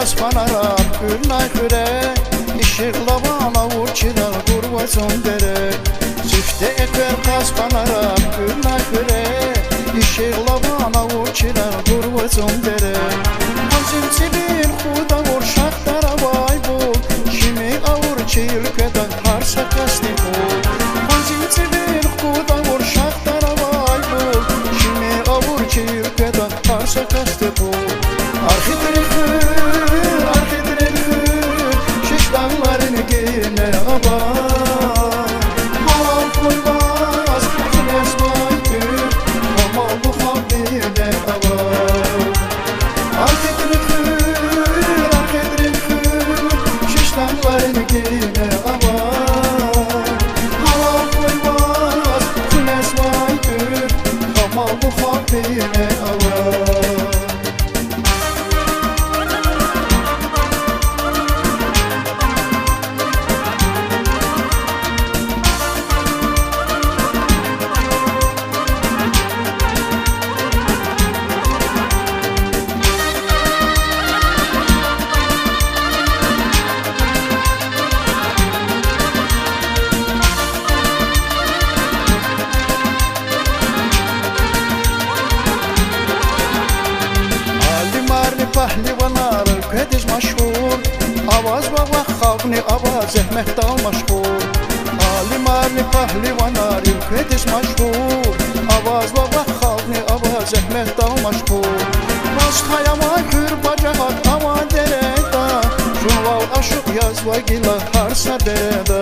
kaspanara gülnay küre İşıkla bana vur çıra kurvacın dere Çifte ekber kaspanara gülnay küre İşıkla bana vur çıra kurvacın dere Hazim çibir kuda vur şahtara vay bul Kimi avur çeyil kedan harsa kasti bul Hazim çibir kuda vur şahtara vay bul Kimi avur çeyil kedan harsa kasti bul Arhidrikür, şiş dağlarını giyine abar Halal koymaz, kines baytür, kamal bu habdine abar Arhidrikür, şiş dağlarını giyine abar Halal koymaz, kines baytür, kamal bu habdine abar Pahlivanar kediz maşhur Avaz baba xalqni avaz etməkdə məşğul Alimarli pahlivanar kediz maşhur Avaz baba xalqni avaz etməkdə məşğul Mastayama kür bacağat ama dereda Şunval aşıq yazva gila harsa dereda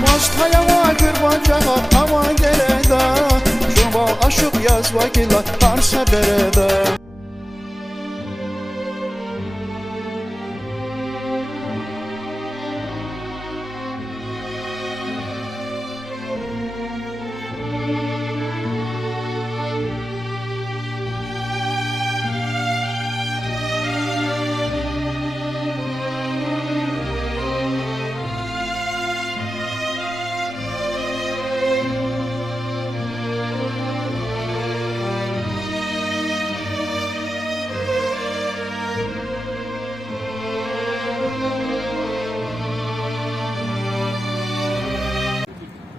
Mastayama kür bacağat ama dereda Şunval aşıq yazva gila harsa dereda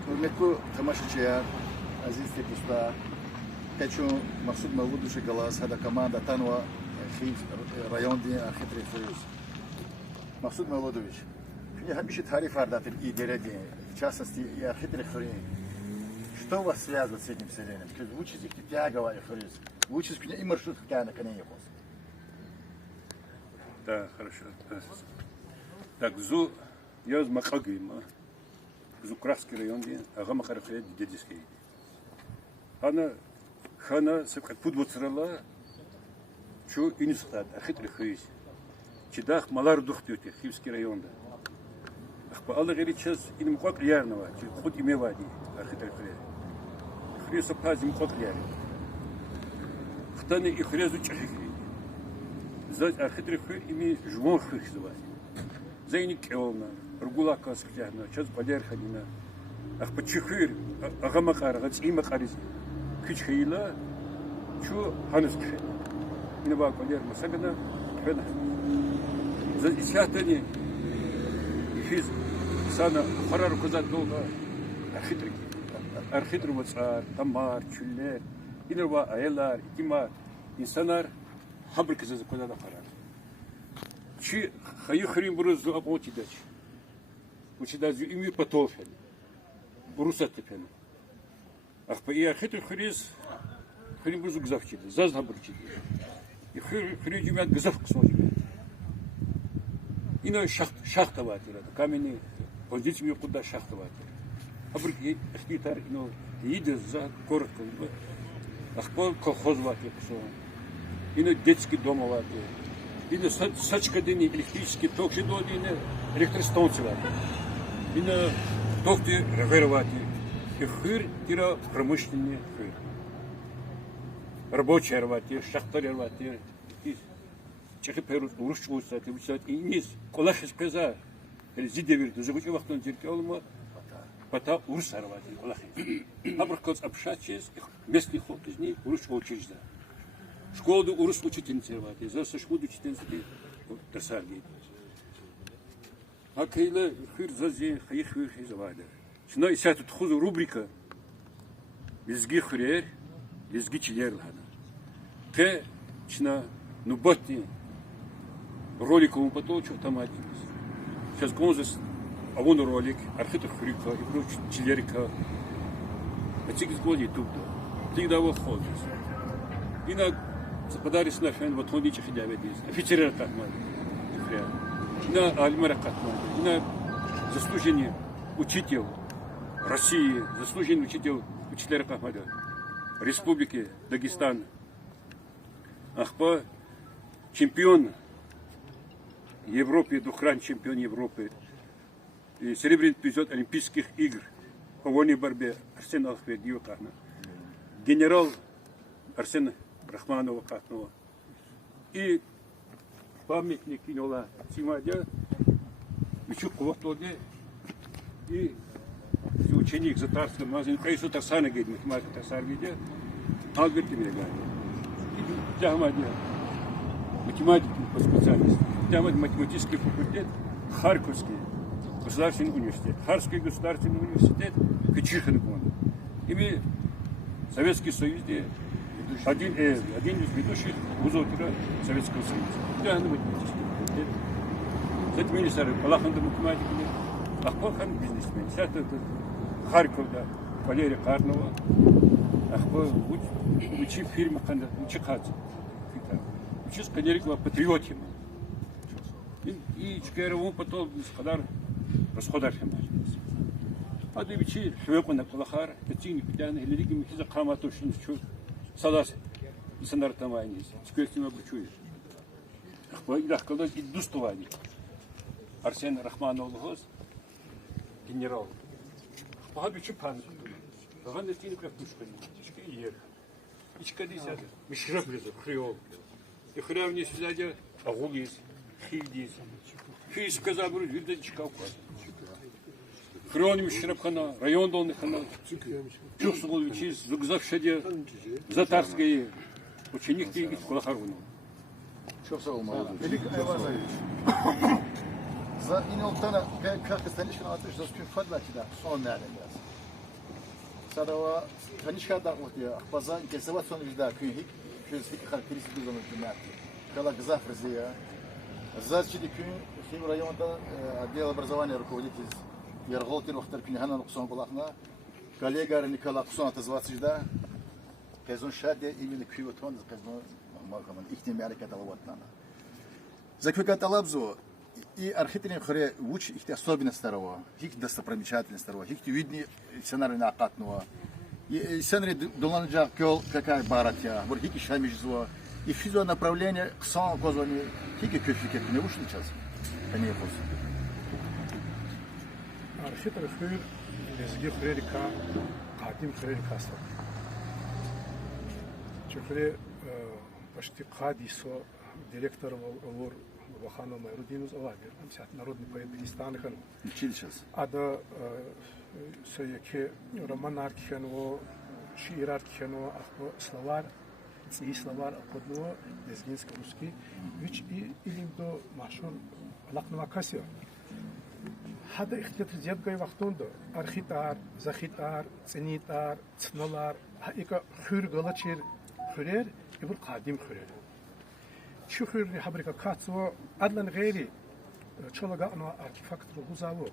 Hürmetli тамашачılar, aziz tepuslar, Keçun Maksud Mevludu Şekalas, hada komanda Tanva, rayon diye arxitri Fuyuz. Maksud Mevludoviç, я hamishi tarif ардатель и дереди, в частности и архитектор Фурин. Что вас связывает с этим селением? Вы учите Тягова и Фурин, вы учите и маршрут на коне. Да, хорошо. Так, зу, я из Макагима. Зукрафский район, ага Харахлет, Дедиский. Хана, как пудвоцрала, чу институт, архитектор Хуис. Чидах малар духтюти, Хивский район. По аллах час им как лярного, хоть имевади, архитектор Хуис. Хриса паз им как лярный. Хтаны и хрезу чахи. Зать архитектор Хуис ими жмор Хуис звать. Зайник Кеолна. Ргула каскляна, час подер ходина. Ах почехир, агамахар, гацима хариз. Кичхила, чу хануске. Не ба подер масагана, хена. За исятани, физ, сана, харар кузат долга, архитрик вацар, тамар, чуллер, инерва аялар, итимар, инсанар, хабрик за кузат харар. Чи хаюхрим буруз апоти дач. Учидазю ими потофен, урусатепен. Ах по и архитектор Хрис, хрим бузу гзавчили, зазнабурчили. И хрим мят гзав ксожили. Ино шахта ватира, камени, позициями куда шахта ватира. А брик архитектор ино идет за коротко. Ах по колхоз ватира ксо. Ино детский дом ватира. Ино сачкадени электрический ток шедодине электростанция ватира. И на тохте ревервати, и хыр тира промышленный хыр. Рабочий рвати, шахтар рвати, и чехи перут урушчуса, ты высят и низ, колахис пеза, зидевир, ты забудь вахтон зеркалма, пата урус рвати, колахис. Абракоц обшачес, местный ход из них урушчу учижда. Школу урыс учительница вати, за школу учительница досарги. А кейла хир зази хир хизавада. Шна исят тхуз рубрика лизги хрер, лизги чилер лана. Те шна нубатни роликом потом что там один. Сейчас гонзас, а вон ролик, архитектор хрика, и прочь чилерика. А тигр годи тут. Ты давай ходишь. И на подаришь на фен вот ходить и хидаведис. Офицер так мало. На альмара катман. На заслуженный учитель России, заслуженный учитель Кахмада, Республики Дагестан. Ахпа чемпион Европы, двухкратный чемпион Европы. И серебряный эпизод Олимпийских игр по вольной борьбе Арсен Алхвердиева Кахна. Генерал Арсен Рахманова Кахнова. И памятник Кинола Симадя, Мичук Кувахтоде и ученик Затарского магазина, конечно, Тарсана говорит, математика Тарсана говорит, Альберт Емельян. И Тягмадия, математики по специальности. Тягмадия математический факультет, Харьковский государственный университет, Харьковский государственный университет, Качихин Гон. Ими Советский Союз, один из ведущих вузов Советского Союза. Тягмадия математический факультет. Кстати, министр Палаханда математики, Ахпахан бизнесмен. Сейчас это Харьковда, Валерия Карнова, Ахпа учи фирма, учи хадзи. Учи сканерикова патриотим. И чекерову потом скадар расходар хемарис. А да учи швепана кулахар, тетини питяна, или лиги михиза каматушин чу салас санар тамайнис. Чекерстим обучуешь. Ахпа идах когда идустовали. Арсен Рахманов Лгос, генерал. Пахаби чупан. Пахан стили крафтушка. Чики ер. Ичка десят. Мишрак лезет, хриол. И хрявни сюда агулис, хильдис. Хи сказал, говорю, видать чикавка. Хриони мишрабхана, район долнихана. Чухсугул вичиз, зугзавшаде, затарские ученик тиги кулахарвуну. Чухсугул молодой. Велик Айвазович. За инолтана как станишка атыш за скин фадлачда сон нәлендәс. Садава канишка да вот я ахпаза кесава сон вижда күйик көз фик характеристик дозаны кемәт. Кала гзаф разия. Зачиди күн Хим районда отдел образования руководитель Ярголтин вахтар книгана нуксон булахна. Коллега Николай Кусон отозваться жда. Кезон шаде именно күйотон кезон магаман ихтимали каталаватнана. За каталабзу и архитектурные хоре уч их особенности старого, их достопримечательности старого, их видны сценарий накатного. И сценарий доланджа кел какая баратья, вот их шамижзо, и физо направление к самому козоне, их кофе не ушли час, конечно. Архитектор хэр лезги хрерика, кадим хрерика стал. Чухре почти кадисо директор вор Вахана Майрудинус Алагер, народный поэт Дагестана. Сейчас. А да сояке роман аркхенво, шиир аркхенво, ахпо словар, ци словар ахподно, лезгинский русский, вич и илим до машон лакнова касио. Хада ихтет зебгай вахтондо, архитар, захитар, ценитар, цнолар, ика хюр галачир хюрер, и вот кадим хюрер. شوخر حبرك كاتسو أدلن غيري شلون أنا أركيفاكتور غزاو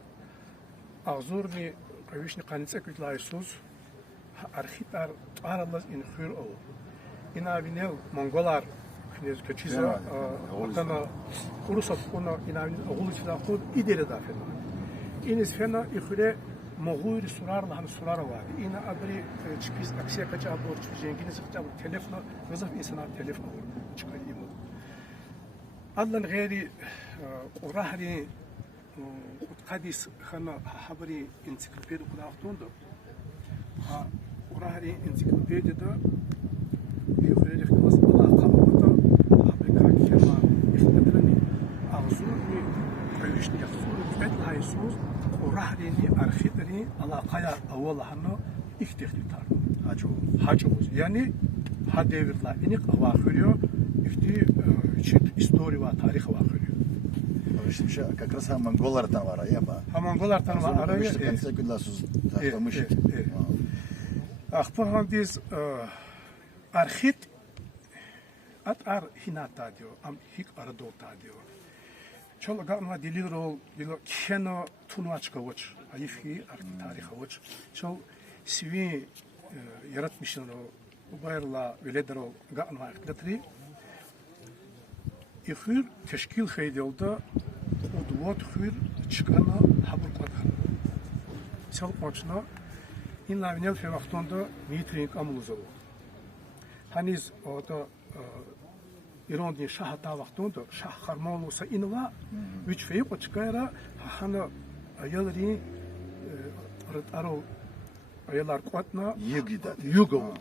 أغزورني قويشني قانتسك بتلايسوس أرخيتار أرالز إن خير أو إنا بينيل مونغولار كنيز كتشيزا أنا أوروسات كنا إنا بين أغولش داخل إدارة داخل إنس فينا إخوة مغور سرار لهم سرار واحد إنا أبري تشكيز أكسيا كجابور تشجينجينس كجابور تلفنا وظف إنسان تلفنا تشكيمو أدلن غيري وراهري قديس خنا حبري انسيكلوبيديا كنا أختوندو وراهري انسيكلوبيديا ده يخرج خلاص بلا قبضة حبري كاكيما يختبرني أغزورني قيشني يخزور بدل هايسوس وراهري أرخيتني على قيا أول هنا اختيار هاجوز يعني ha devirla inik avakırıyor. İfti çit история ve tarih avakırıyor. Şimdi şey, как раз Mongolardan var ya ama. Ha Mongolar tanıma araya. İşte kanser günler söz takılmış. Akpar biz arxit at ar hinata diyor. Am hik aradolta diyor. Çol gama dilir ol dilo keno tunuaçka voç. Ayıfi tarih voç. Çol sivi yaratmışın o bayırla öyledir ol gama aklatri. İhir teşkil heydolda oduvot hür çıkana habur kadar. Çol koçna İnla vinel fe vaxtonda mitring amuluzolu. Haniz o da İran'ın şahata vaxtonda şah harmalusa inva üç fey o çıkara hana ayalari arol ayalar qatna yugo.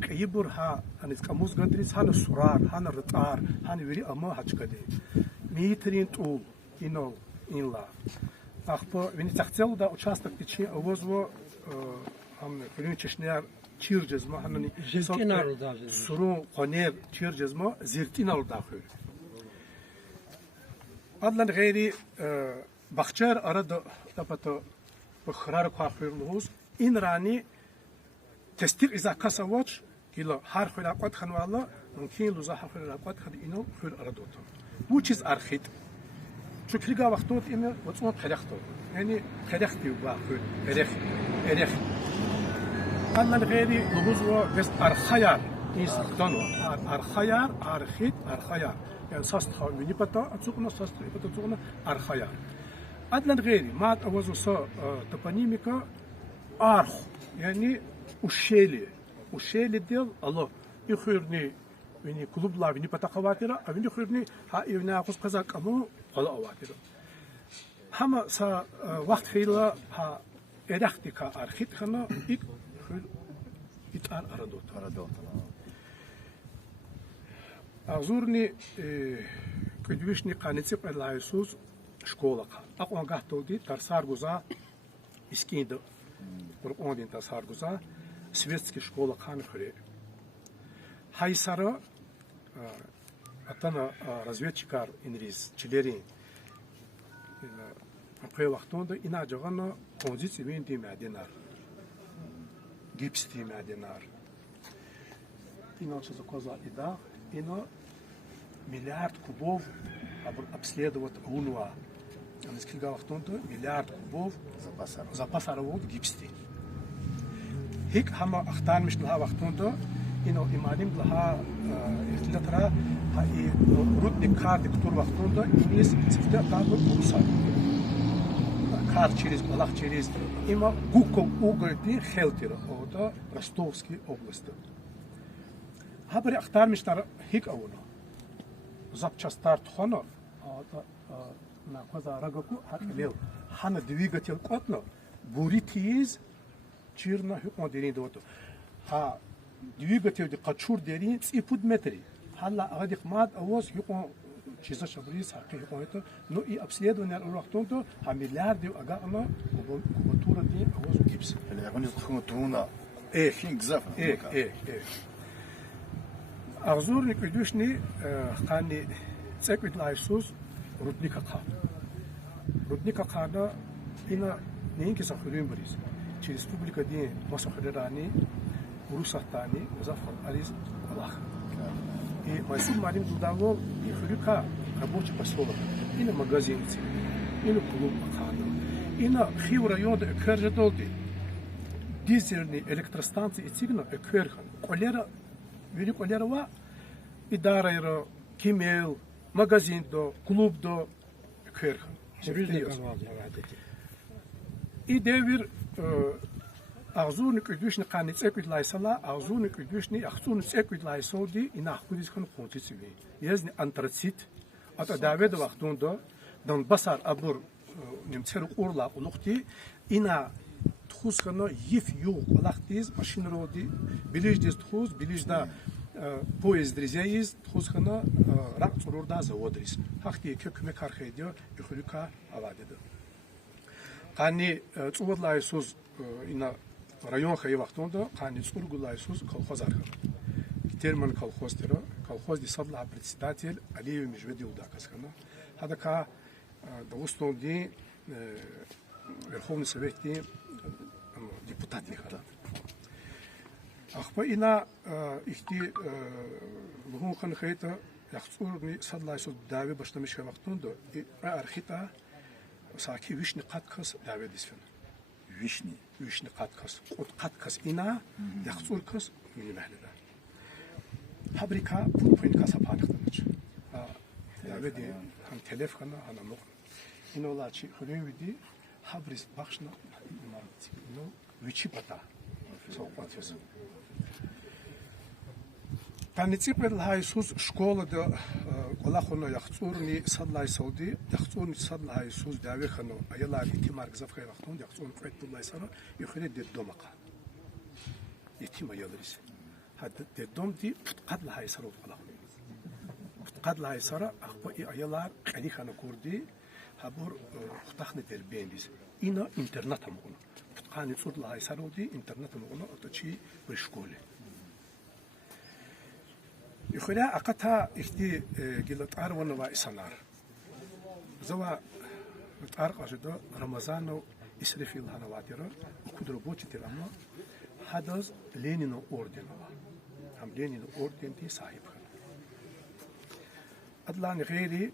Kayibur ha haniz kamuz gadris hana surar hana rıtar hani veri ama haçkade. Mitring tul inol inla. Ахпо вини цахцел да участок течи авозво ам филин чешнер чиржезмо ханани суру конер чиржезмо зиртинал дахыл адлан гайри бахчар арад тапато бахрар қахырлуз ин рани тестир иза касавоч кило har хыла қат ханвала мумкин луза хыла қат хан ино хыр арадот бу чиз архит شكرا وقتوت إنه وتصوت خلقته يعني خلقتي وباخذ إرخ أما الغيري لغزوة بس أرخيار إنسان أرخيار أرخيار يعني صاص خاوي مني بتا أتسوقنا صاص بتا تسوقنا أرخيار أدنى الغيري ما أوزو صا تبانيميكا أرخ يعني وشيلي ديال الله يخيرني Vini klublar vini patakawatira, vini khurni ha evna qus qazak amu qala awatira. Hama sa waqt khila ha edakhtika arkhit khana ik khul itar aradot. Azurni kudvishni qanitsi qalaysuz shkolaqa. Aqwan gahtodi tarsar guza iskind qur'ondin tarsar guza svetski shkola qan khuri. Хайсара атана разведчикар инриз чилери акой вақтонда ина жагана позиция венди мәдинар гипсти мәдинар ино чоза коза ида ино миллиард кубов обследовать унуа анскилга вақтонда миллиард кубов запасар вод гипсти хик хама ахтан мишна вақтонда إنه إمانيم لها إختلاطها هاي رود نكار دكتور وقتوندا إنيس سفتا تابو بوسان كار через балах через има гуко угоди хелтера ода Ростовский область. Хабари ахтармиштар хик ауна. Запчастар тхона ода на коза рагаку хакелел хана двигатель котно буритиз чирна хукмодини дото. ха двигатель قطشور دارين تسيبود متري هلا غادي قماد أوز يقون شيء شبريس حقي يقون هذا نو إي أبسيد ونال أوراقتون تو هميلار ديو أجانا كوباتورة دي أوز جيبس. اللي يغني تخون تونا. إيه. فين جزاف. إيه. أغزور نكدوشني قاني تسكت لايسوس رودنيكا قان. رودنيكا قانا إنا نينكي سخرين بريز. شيء ريسبوبليكا دي مسخريراني. Rusatani Zafer Aliz Allah. И Масим Марим Дудавол и Хрюка рабочий поселок. И на магазинцы, и на клуб Ахану. И на Хив районе Эквержедолди. Дизельные электростанции и цигна Экверхан. Колера, велик Колерова, и Дарайро, Кимел, магазин до, клуб до Экверхан. И Девир أغزون كدوشني قاني تسكت لايسلا أغزون كدوشني أخزون تسكت لايسودي إن أخذيس كن خونتي سوي يزني أنترسيت أتا داود وقتون دو دون بصر أبور نمتسر أورلا ولختي إن تخوز كنا يف يوق ولختيز ماشين رودي بليج ديز تخوز بليج دا поезд دريزيز تخوز كنا رق صرور دا زودريس هختي كم كارخيديو يخلوكا أواديدو قاني تصور لايسوز إن رایون خیلی وقتوندا قانیت سرگلای سوز کلخوز آخر термин колхоз тера, колхоз ди садла председатель Алиев Межведи Удакаскана. Хадака Дагустанди Верховный Совет депутат нихадат. Ахпа ина ихти лугун хан хайта яхцурни садла су дави баштамиш вақтунда и архита саки вишни қатқас дави дисфен. Вишни қатқас ина яхцуркас минимахлида. Фабрика путпоинка сапанықтаныч. Давиди хан телефона ана мох. Инолачи хревиди хабрис бахшна имарци. Но вичипата. Соқпатес. Каниципел хайсус школа да колахоно яхцурни садлай сауди яхцурни садлай хайсус давехано аялари тимарг зафхай вақтун яхцурни файтуллай сара юхре деддомака. Ятим аяларис. Хад деддом ди путқад лахай сара колахоно. Путқад лахай сара ахпа и аялар қалихана курди хабур хутахне дербендис. Ина интернат амгоно. Путқани цуд лахай сара ди интернат амгоно отачи в школе. يخلا أقطع إختي قلت أرونا وإسنار زوا أرق أجدا رمضان إسرافيل هنا واترا وكدر بوتش ترامو هذا لينين أوردن هم لينين أوردن دي صاحب أدلان غيري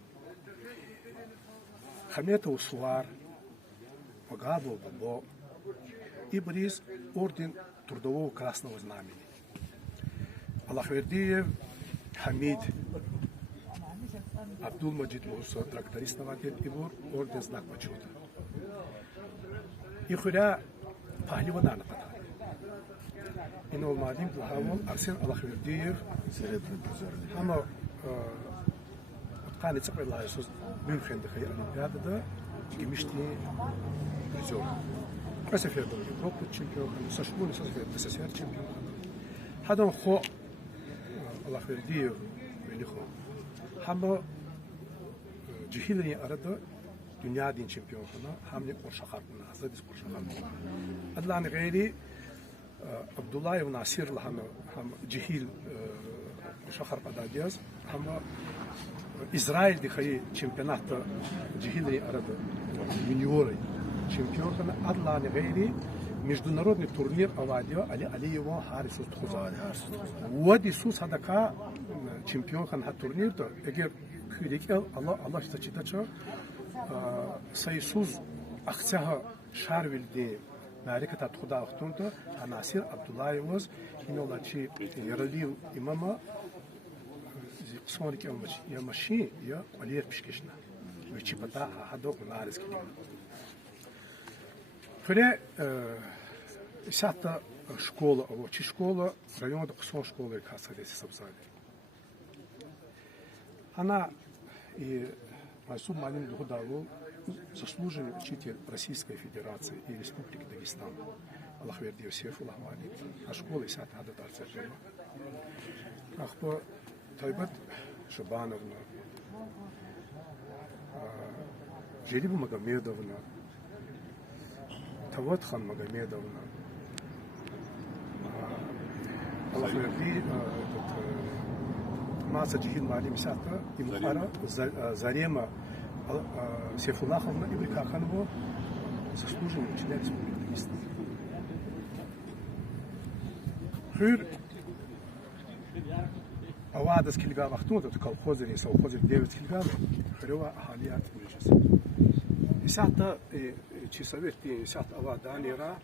خميته وصوار وقابو بابو إبريز أوردن تردوه كراسنا وزنامي الله خيرديه Хамид Абдул Маджид Мурсо, тракторист навател Ибур, орден знак почета. Ихуря пахливана на пата. Инол Мадим Плахавол, Арсен Аллахвердиев, Хама Откани Цапайла Исус, Мюнхен де Хай Олимпиада да, Гимишти призер. СССР был Европа чемпион, Сашмун СССР чемпион. Хадон Хо الله خيرديه وليخو هم جهيلني أردا دنيا دين شامبيون خنا هم نقرشخارنا هذا ديس قرشخارنا أدلان غيري عبد الله وناصر لهم هم جهيل قرشخار قدادياز هم إسرائيل دي خي شامبيونات جهيلني أردا يونيوري شامبيون خنا أدلان غيري международный турнир авадио али его харисус тхуза води сус хадака чемпион хан ха турнир то эгер хидикел алла штачитача сайсуз ахсаха шарвилди нариката тхуда ахтунто Насир Абдуллаевоз инолачи ярали имама зиксморик ямаши я алиер пишкешна вичипата хадок нарискин Фре сята школа, овочи школа, районда кусон школы касались собзали. Она и Майсур Малин Дугудаву заслуженный учитель Российской Федерации и Республики Дагестан. Аллахверди Йосеф Улахвали. А школа и сята хада дарцержала. Ахпа Тайбат Шабановна, Желиба Магомедовна, Тават хан Магомедовна, Allah verdi Masa Cihil Mali Misata, Imkhara, Зарема Сейфуллаховна и Брикаханова, заслуженные учителя Республики Дагестан. Хыр Авада скильга вахтун, это колхозер и совхозер 9 скильга, хырева ахалият мюжес. Исата часовет и исат Авада анира,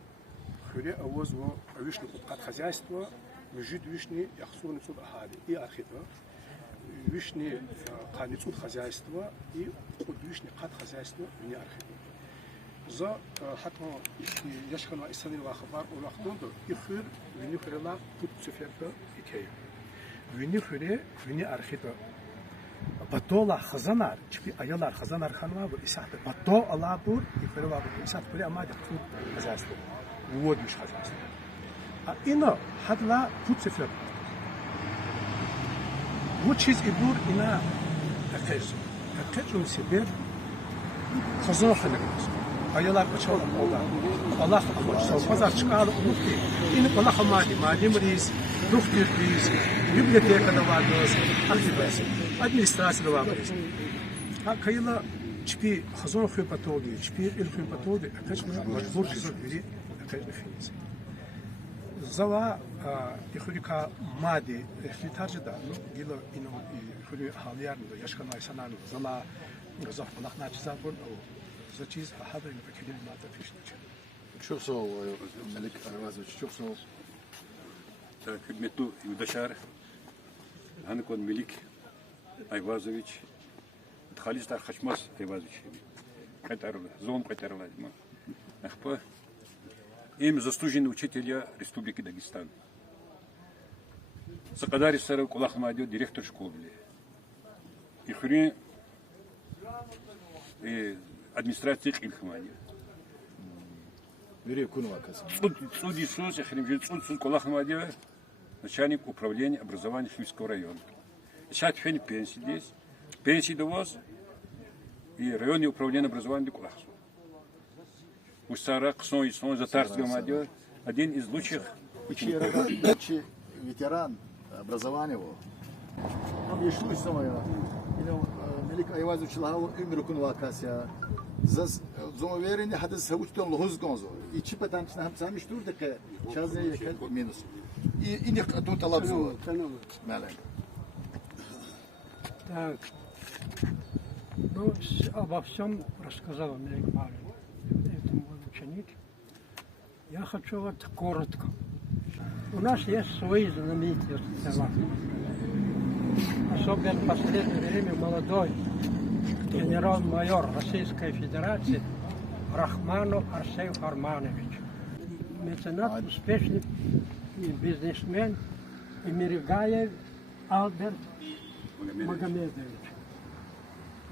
хыре авозво вишни куткат хозяйство, мюжит вишни яхсурни цуд ахали и архита, вишни кани цуд хозяйство и куд вишни кат хозяйство не архита. За хатма яшхана исанил вахабар улахтун, и хыр вини хырела пут циферта икея. Вини хыре, вини архита. Батола хазанар, чипи аялар хазанар ханва, исахта бато алабур, и хырела исахта хыре амадя цуд хозяйство. Вот миш хозяйство. А ино хадла пут циферта. Вот чиз ибур ина акэжу. Акэжу себе хазан ханагас. Ayılar uçalım oldu. Allah pazar çıkardı unuttu. İni Allah hamadi mademriz, ruhtirdiz, bibliotekada varız, aktivist, administrasyada varız. Ha kayıla çipi hazon xüpat oldu, çipi il xüpat oldu. Kaçma mecbur cüzük biri kaçma fiyiz. Zava İhurika madi ihtitarcıda gilo ino İhuri haliyarında yaşkanay sanarlı zala zaf balakna çizar bol o zaçiz hada ino kelim mata fişniç. Çok sağ ol Melik Ayvazoviç, çok sağ ol. Hükümetli Yudaşar, Hanikon Melik Ayvazoviç, Tkhalistar Kaçmaz Ayvazoviç. Катарла, зон Катарла. Ахпа, им заслуженный учителя Республики Дагестан. Сакадари Саров Кулахмадио, директор школы. Ихури администрации Хильхмадио. Верю Кунова Касан. Суд Иисус, суд Кулахмадио, начальник управления образования Хильского района. Сейчас фен пенсии здесь. Пенсии до вас и районное управление образования Кулахсу. Устарак, сон Затарского молодежь, один из лучших Учитель, ветеран образования его. Там yaşlı İslam ayağı. Yine Melik Ayvazoviç lahu ömrü kunu vakasya. Zon verini hadi savuçtan lohuz gonzo. İçi patan çna ham samış dur da ke çazne yekel minus. İni qatun talab zo. Malak. Так, ну, обо всем рассказал Мелик Павлович. Это мой ученик. Я хочу вот коротко. У нас есть свои знаменитые села. Особенно в последнее время молодой генерал-майор Российской Федерации Рахманов Арсей Фарманович. Меценат, успешный бизнесмен Эмиригаев Алберт Магомедович.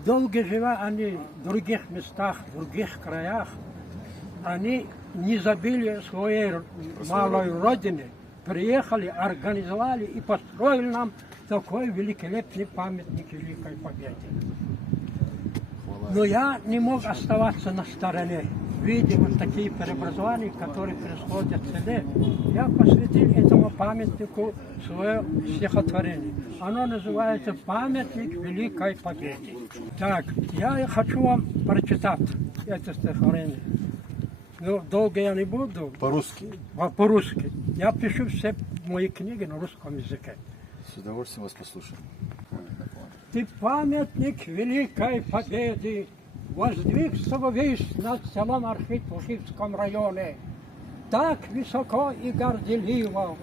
Долго живя они в других местах, в других краях, они не забили своей малой родины, приехали, организовали и построили нам такой великолепный памятник Великой Победе. Но я не мог оставаться на стороне. Видя вот такие преобразования, которые происходят в селе, я посвятил этому памятнику свое стихотворение. Оно называется «Памятник Великой Победе». Так, я хочу вам прочитать это стихотворение. Ну, долго я не буду. По-русски. По-русски. Я пишу все мои книги на русском языке. С удовольствием вас послушаем. Ты памятник Великой Победы воздвигся ввысь над селом Архит в Ушивском районе. Так высоко и горделиво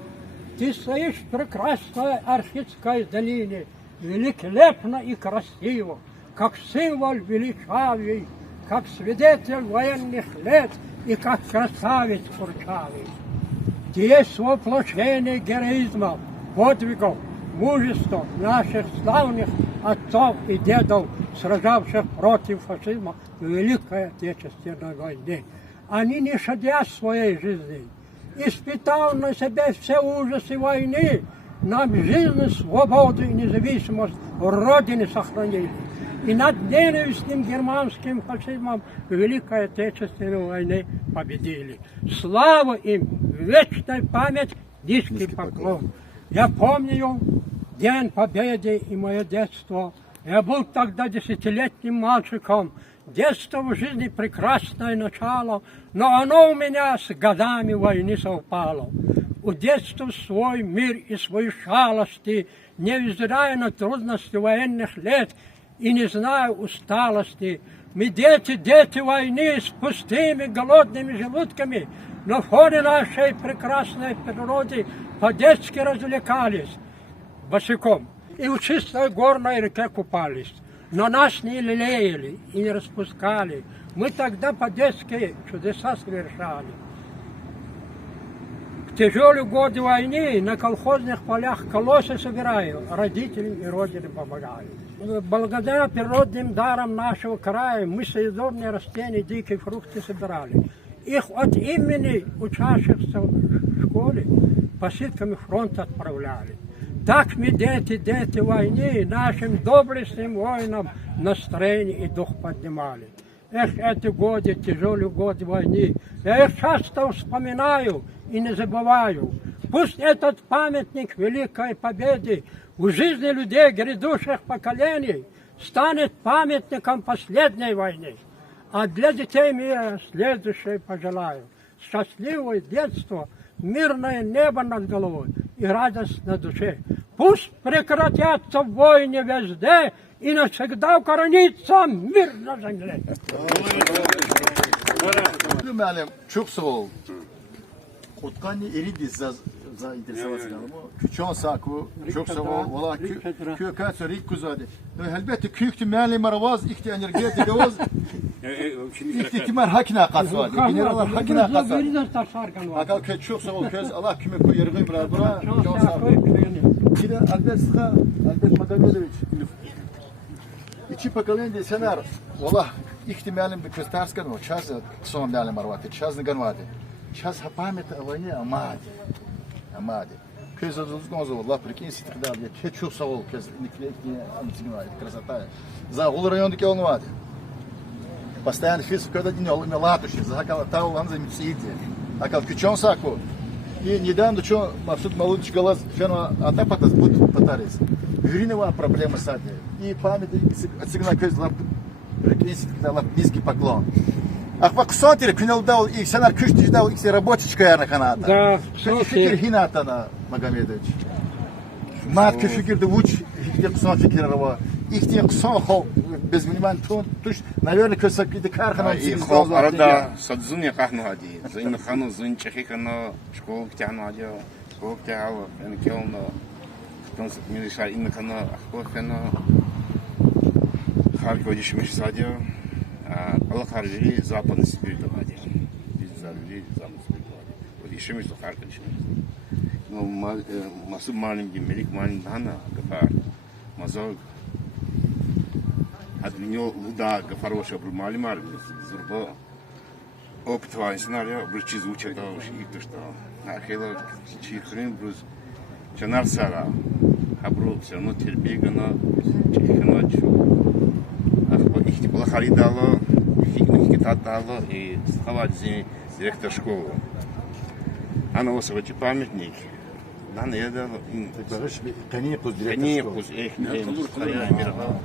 ты стоишь в прекрасной Архитской долине, великолепно и красиво, как символ величавый, как свидетель военных лет и как красавец курчавый. Ты есть воплощение героизма, подвигов, мужества наших славных отцов и дедов, сражавших против фашизма в Великой Отечественной войне. Они, не щадя своей жизни, испытав на себе все ужасы войны, нам жизнь, свободу и независимость Родины сохранили. И над ненавистным германским фашизмом в Великой Отечественной войне победили. Слава им, вечная память, низкий поклон. Я помню День Победы и мое детство. Я был тогда 10-летним мальчиком. Детство в жизни прекрасное начало, но оно у меня с годами войны совпало. У детства свой мир и свои шалости, невзирая на трудности военных лет и не зная усталости. Мы дети войны с пустыми голодными желудками, но в фоне нашей прекрасной природы по-детски развлекались босиком и в чистой горной реке купались. Но нас не лелеяли и не распускали. Мы тогда по-детски чудеса совершали. В тяжелые годы войны на колхозных полях колосы собираю, родителям и родине помогаю. Благодаря природным дарам нашего края мы съедобные растения, дикие фрукты собирали. Их от имени учащихся в школе посылками фронта отправляли. Так мы, дети войны, нашим доблестным воинам настроение и дух поднимали. эх, эти годы, тяжелые годы войны. Я их часто вспоминаю и не забываю. Пусть этот памятник Великой Победы в жизни людей грядущих поколений станет памятником последней войны. А для детей мира следующее пожелаю. Счастливое детство, мирное небо над головой и радость на душе. Пусть прекратятся войны везде и навсегда укоренится мир на земле. Müəllim, çok sağ ol. Utkani eridis zainteresovаться. Küçük saku, çok sağ ol. Valla köy rik kuzadi. Elbette köktü müəllim aravaz, ihti energetik avaz. İhti kimer hakina kasvadı. Generalar hakina kasvadı. Akal köy çok sağ ol köz. Allah küme koy yargın bura. Çok sağ ol. Kide albet sıka, albet Magamedoviç. İçi pakalın de senar. Valla ihti müəllim bir köz ters kanı. Çaz son müəllim aravati. Çaz ne kanvadı. Сейчас память о войне, о Маде. Köz azılız Allah прикинь, ситикдал, я keçu savol, köz niklekni amtsigna, красота. За гол райондaki olmadı. Постоянно физик когда день олми латуши, захакал таулан за митсиди. Акал кючон саку. И недавно что Максут Малудич Галаз ферма атапатас будут пытались. Гринева проблема сади. И память отсигна köz лап прикинь, ситикдал низкий поклон. Ах, по ксонтере кинулдал и сенар кüştü ждал и рабочий чкаярна каната. Да, Fikir hinatana Magamedoviç. Mat fikirde uç fikir kısa fikirler İhtiyaç kısa hol biz bilmem tuş. Наверное, kösakide karxana İxo arada sadzunye kahnu hadi. Zayn khanu zayn çexi kana şkol btanu hadi. Şkol btanu yani kelno. Tons milişar in kana xo kana. Харьков дишмеш садио. Allah harcı zaten istiyordu hadi. Biz zaruri zaman istiyordu. O işimiz de farklı işimiz. No masum malim gibi melik malim daha kafar. Mazog. Adminyo luda kafar o şabru malim var. Zurba. Опытовая сценария, бручи звучат, да, и то что. Ахела чихрин брус. Чанар сара. Абру все равно терпегана, чихрина чу. Их была харидала, их татала и сховать директор школы. Она освободила памятник. Да, я дал. Каникус директор школы. Их не мировал.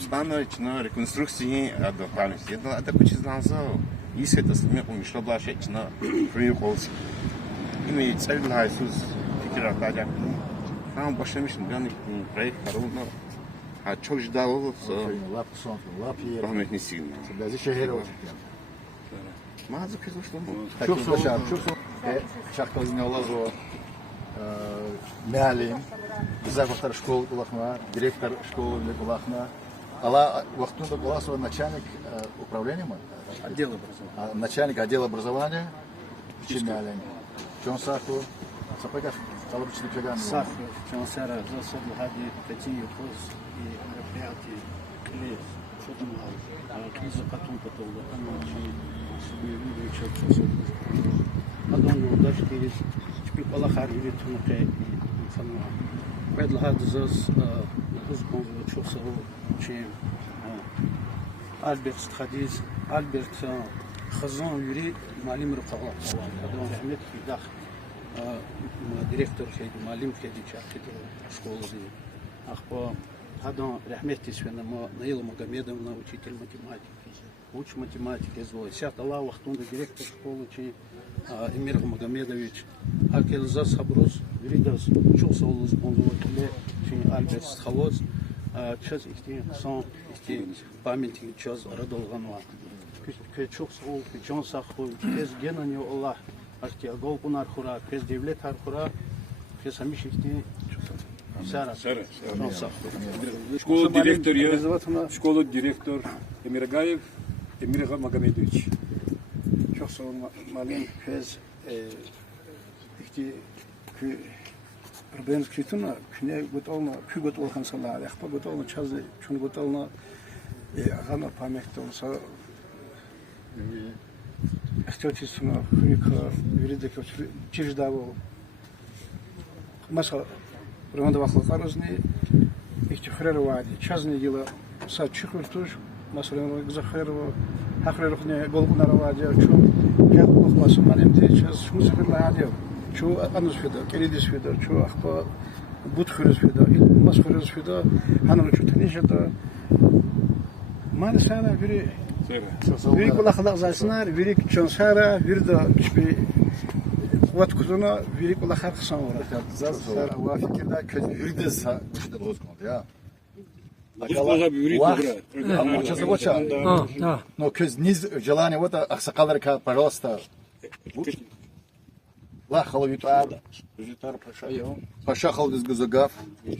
Становится на реконструкции до памяти. Это почизнался. Если это смех умешло блажить на приехался. Имеет цель для Иисус фикера таджа. Там başlamış yani proyekt kararında çok jda oldu. Rahmetli sigma. Bazı şehir oldu. Mağaza kız uçtu mu? Çok soğuk, çok soğuk. Şarkılarını olazo. Müəllim, завтра школы kulakma, директор школы kulakma. Ала вахтунда Гласова начальник управления мы? Отдел образования. Начальник отдела образования. Müəllim. John Saku. Сапагаш. Талабычный пеган. Саху, Чансара, засаду хади, Петию, Кос и мероприятия, Клеев, что там надо. Криза потом потолда, там себе люди учат, Адон, даже через Пикалахар, или Тунке, и сама. Предлагает зас, Узбон, Чосово, чем Альберт Стхадиз, Альберт Хазон, Юрий, Малим Рукава, Адон, Ахмед, Фидах. Директор хеди, малим хеди чархиди школы. Ах по Хадан рахмети свена Наила Магомедовна, учитель математики. Уч математики звой. Сят Аллах вахтунда директор школы чи Эмир Магомедович. Акелзас Хабрус, Виридас, Чулса Улус Бондоватиле, чи Альберт Стхалоз. Час ихти сон, ихти памятник час Радолганва. Чулса Ул, Джон Саху, Кез Генанью Аллах. Арти агол кунар хура, през девлет хар хура, през амишихти сара. Школа директор я, школа директор Эмиргаев, Эмир Магомедович. Çok sağ olun malum fez ihti kü Rben kituna küne gotolna kü gotolhan sala yaxpa gotolna çaz çun gotolna agana pamekto olsa Естественно, хрика виридек чиждаво. Маша романда вахла карозни افتخار وادي شازني جلا صار شخرتوش مثلا زخير حقر رخني قلقنا روادي شو كان مخلص ما نمدي شاز شو زخير لا عادي شو أنس فيدا كريديس فيدا شو أخبار بود خرز فيدا مس خرز فيدا أنا شو تنيش ده ما نسأنا بري بري كل خلاق زاسنار بري شانسارا بردا شبي قوات كزونا بري كل خلاق سامورا Zar wa fikirda köz yürüdüz ha bu da boz kondu ya. Узкого бюри А сейчас лучше. Да. Но köz niz желание вот аксакаларка, пожалуйста. لا خلو يتعاد. Житар Пашайо, Paşa خلو دز гузагав.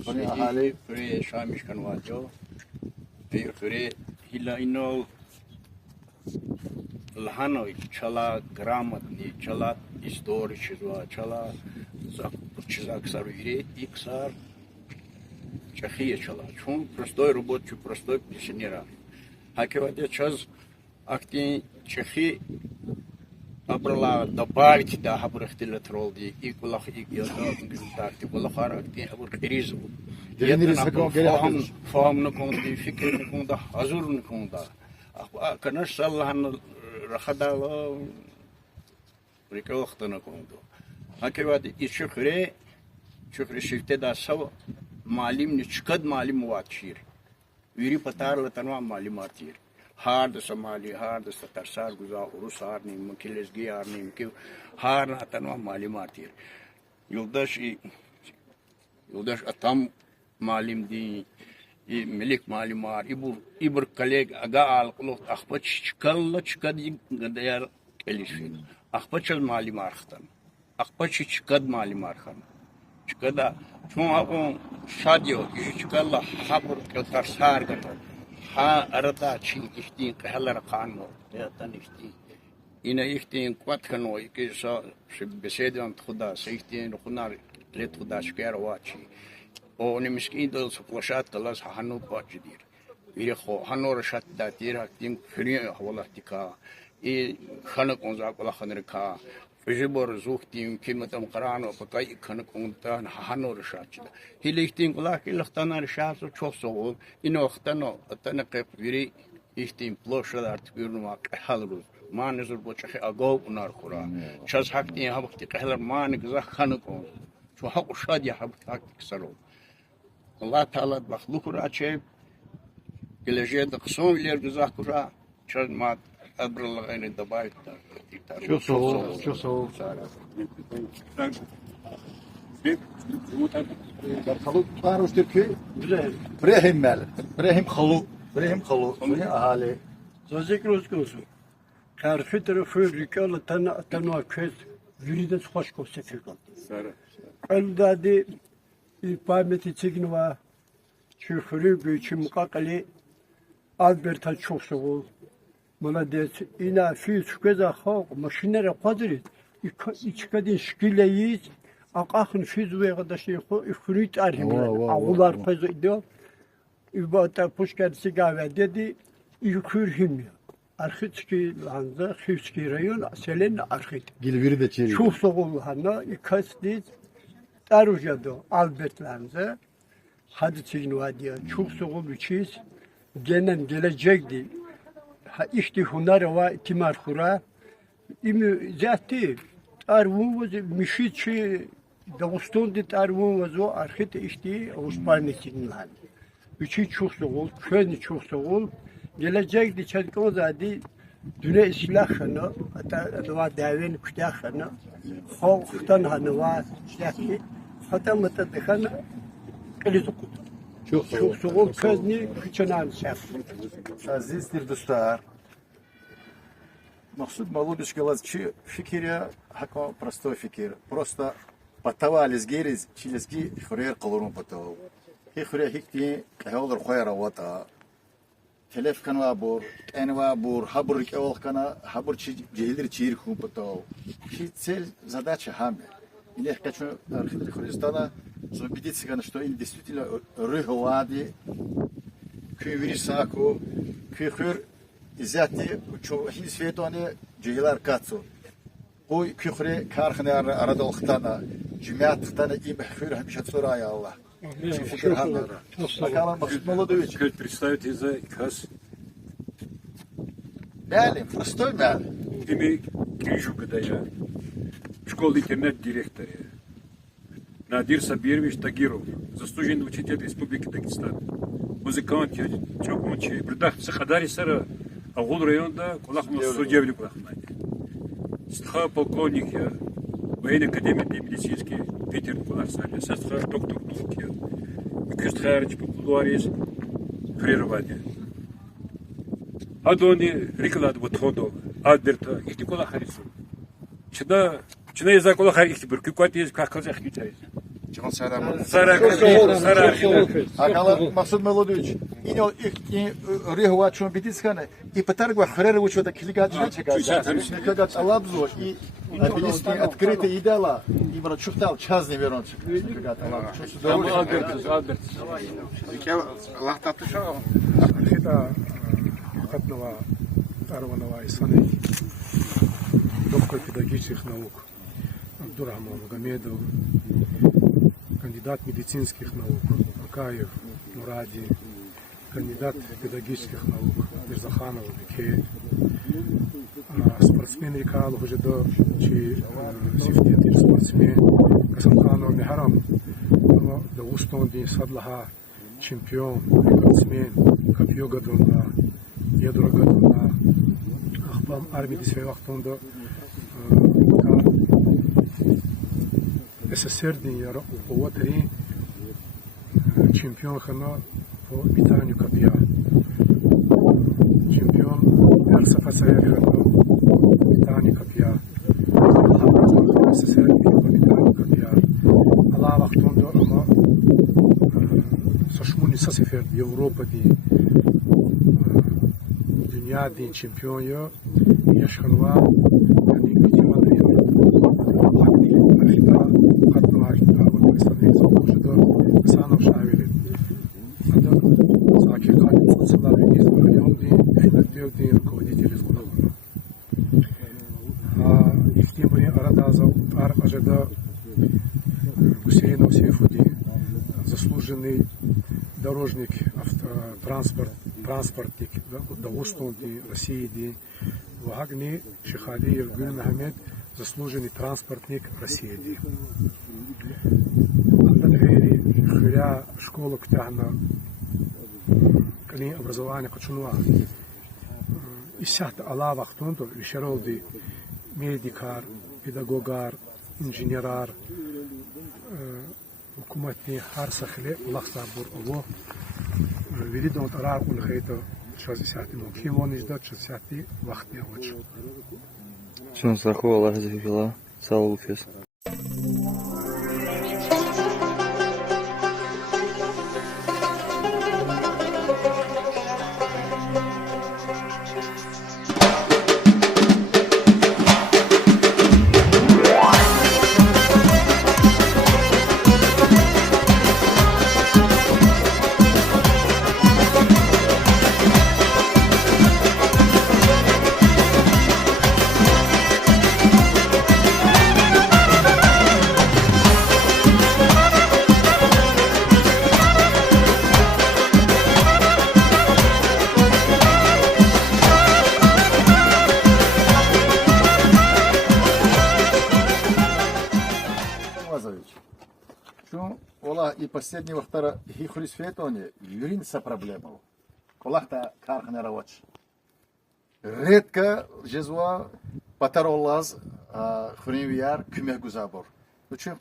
Фри Ахали, Фри Шамиш Канваджо, Фри Хила Ино Лханой, Чала грамотный, Чала исторический, Чала Чизак Саруире, Иксар, Чахия Чала. Чун простой рабочий, простой пенсионер. Хакеваде час актин Чехи абрала добавить да хабрахтила тролди и кулах и гелда ингритакти кулахаракти хабр кризу. فهم نكون دي فكر نكون ده حضور نكون ده كناش الله هن رخدا الله بريك وقت نكون ده هكذا يشكره شكر شفته ده سو معلم نشكد معلم واتشير ويري بتار لتنوا معلوماتير هارد سمالي هارد سترسار غزا ورسار نيم كيلزغي ار نيم كي هار نتنوا معلوماتير يلدش اتم معلم دي ملك معلمار إبر كليج أجا القلوت أخبتش كلا شكد قدير كليشين أخبتش المعلمار ختم أخبتش شكد معلمار ختم شكدا شو أبو شاديو شكلا حبر كتر سار قطر ها أردا شيء إختين كهلا رقانو تانيختين إنا إختين قوات كانوا يكيسا بسيدان خدا سيختين رخنار ليت خدا شكير واتشي او نمسكين دل سقلشات كلاس حنو باجدير يرخو حنو رشات داتير حكيم فري حولتكا اي خنق اونزاق ولا خنركا فجبر زوختيم كلمتم قرانو بقاي خنق اونتان حنو رشات هيليختين كلا كلختنا رشات çok soğuk ino ختنو اتنق فري ihtim ploşlar artık yürümek halırız manızır bu çakı agov unar kura çaz hakti habakti kahlar man gza xanık on şu hak uşad ya habak sarol Allah Teala mahluk raçe geleceğe de kıson iler güzel kura çöz mat abrılığını da bayıt Çok soğuk, çok soğuk. خلو قاروش تركي بريهم مال بريهم خلو أهالي Zazikr olsun. Karşı tarafı rükalı tanı köz yürüden hoş koşu fikir. Eldadi İpameti çigniva çöfürü büyücü mukakali Alberta çok soğuk. Молодец. И на физику за хог машинера квадрит. И içkadin şkileyiz. Akahın fizüye kadar ifrit arhim. Ağular fazla. İbata puşker sigave dedi. Yükürhim. Arxitski lanza, xivski rayon, selen arxit. Gilviri de çeri. Çok soğuk hana. İkasdiz. Tarujado Albert lanza. Hadi çigniva diye. Çok soğuk uçiz. Genen gelecekti. İşte hunar ve timar kura. İmi zahti arvun ve mişiçi Dağıstan dit arvun ve zo arxit işte Osmanlı'nın lan. Üçü çok soğuk, köyni çok soğuk. Gelecekti çatko zadi düne silahını hatta dua daven kütahını xalqtan hanıva silahı hatta mutadkan kılıcı Çok soğuk közni küçünan şef. Azizdir dostlar. Махсуд Малубич говорит, че фикиря, хако простой фикир. Просто патава лезгерез, чилезги хурер калурун патау. Хи хурер хикти, кахолдер хуяра вата. Телеф канва бур, энва бур, хабур кеол кана, хабур чилдер чир хун патау. Хи цель, задача хаме. Или хочу архитектор Хуристана, убедиться, что им действительно рыгвади, кювирисаку, кюхур, İzzeti çok hindi svetone cihlar katso. Bu küfre karxne arada olxtana cümiyat xtana im xür hemşe soraya Allah. Fikir hanlara. Bakalım Maksud Молодович. Как представить за кас, Мәлім, простой мәлім. ими Кирижу, когда я школы-интернет директора. Надир Сабирович Тагиров, заслуженный учитель Республики Дагестан. Музыкант, чокончи, предах Сахадари Сара, Агул районда, Кулахму судебник Кулахмани. Стха полковник я, военной академии медицинский, Питер Кулахсами, Састха доктор науки, Кюстхарич Популуарис, прерывание. Адони Риколад Вотходо, Альберта, их Никола Харису. Чина язык Кола Харису, Кюкуат есть как казах Китай. Чон сарам. Сара. Bakalım Maksud Молодович. İni o ilk rihuva çon bitiskane. İ патаргва хрера учета килигачна чекать. Килигач алабзо и Альбинский открытый идеала. И бра чухтал час не вернут. Килигат алаб. Альберт. Аллах татуша. архита Хатнова Арванова Исаны, доктор педагогических наук Абдурахман Магомедов, кандидат медицинских наук Акаев Муради, кандидат педагогических наук Мирзаханов Беке, спортсмен Рикал Хужедо, чи сифтетир спортсмен Касанханов Мехарам, Дагустон Дин Садлаха, чемпион, рекордсмен, копье гадунда, ядро гадунда, ахбам армии свой вахтунда, СССР дин яра уповатри, чемпион хана по метанию копья, чемпион Эрсафа Саяр хана по метанию копья, СССР по метанию копья, Аллах вахтунда, ама Сашмуни Сасифер Европа ди dünya din çempionu yaşanwa yani ihtimal veriyor. Akita katma ve istedik sonuçta sana şahit. Hatta zakir kadın fırsatlar izliyor din ediyor din rukovodитель изготовлено. И в тем время Арадаза Ар-Ажада Гусейнов Сейфуди, заслуженный дорожник, транспортник Дагустан России, Вагни Шихалиев Гюль Махамед, заслуженный транспортник России. Андалгери Хря школа Ктахна Калин образование Качунуа. İşte Allah vaktinde işler oldu. Medikar, pedagoglar, injinerar, hükümeti her sahile ulaksa bu o. Veli de otarar ulhayda çözsati mukim izdat çözsati vakti avaç. Şun sahو Allah razı sağ ol fes. И последний вахтара хихулис фетоне юринса проблема. Колахта кархне равач. Редко жезва патаролаз хринвияр кюмех гузабор. Учим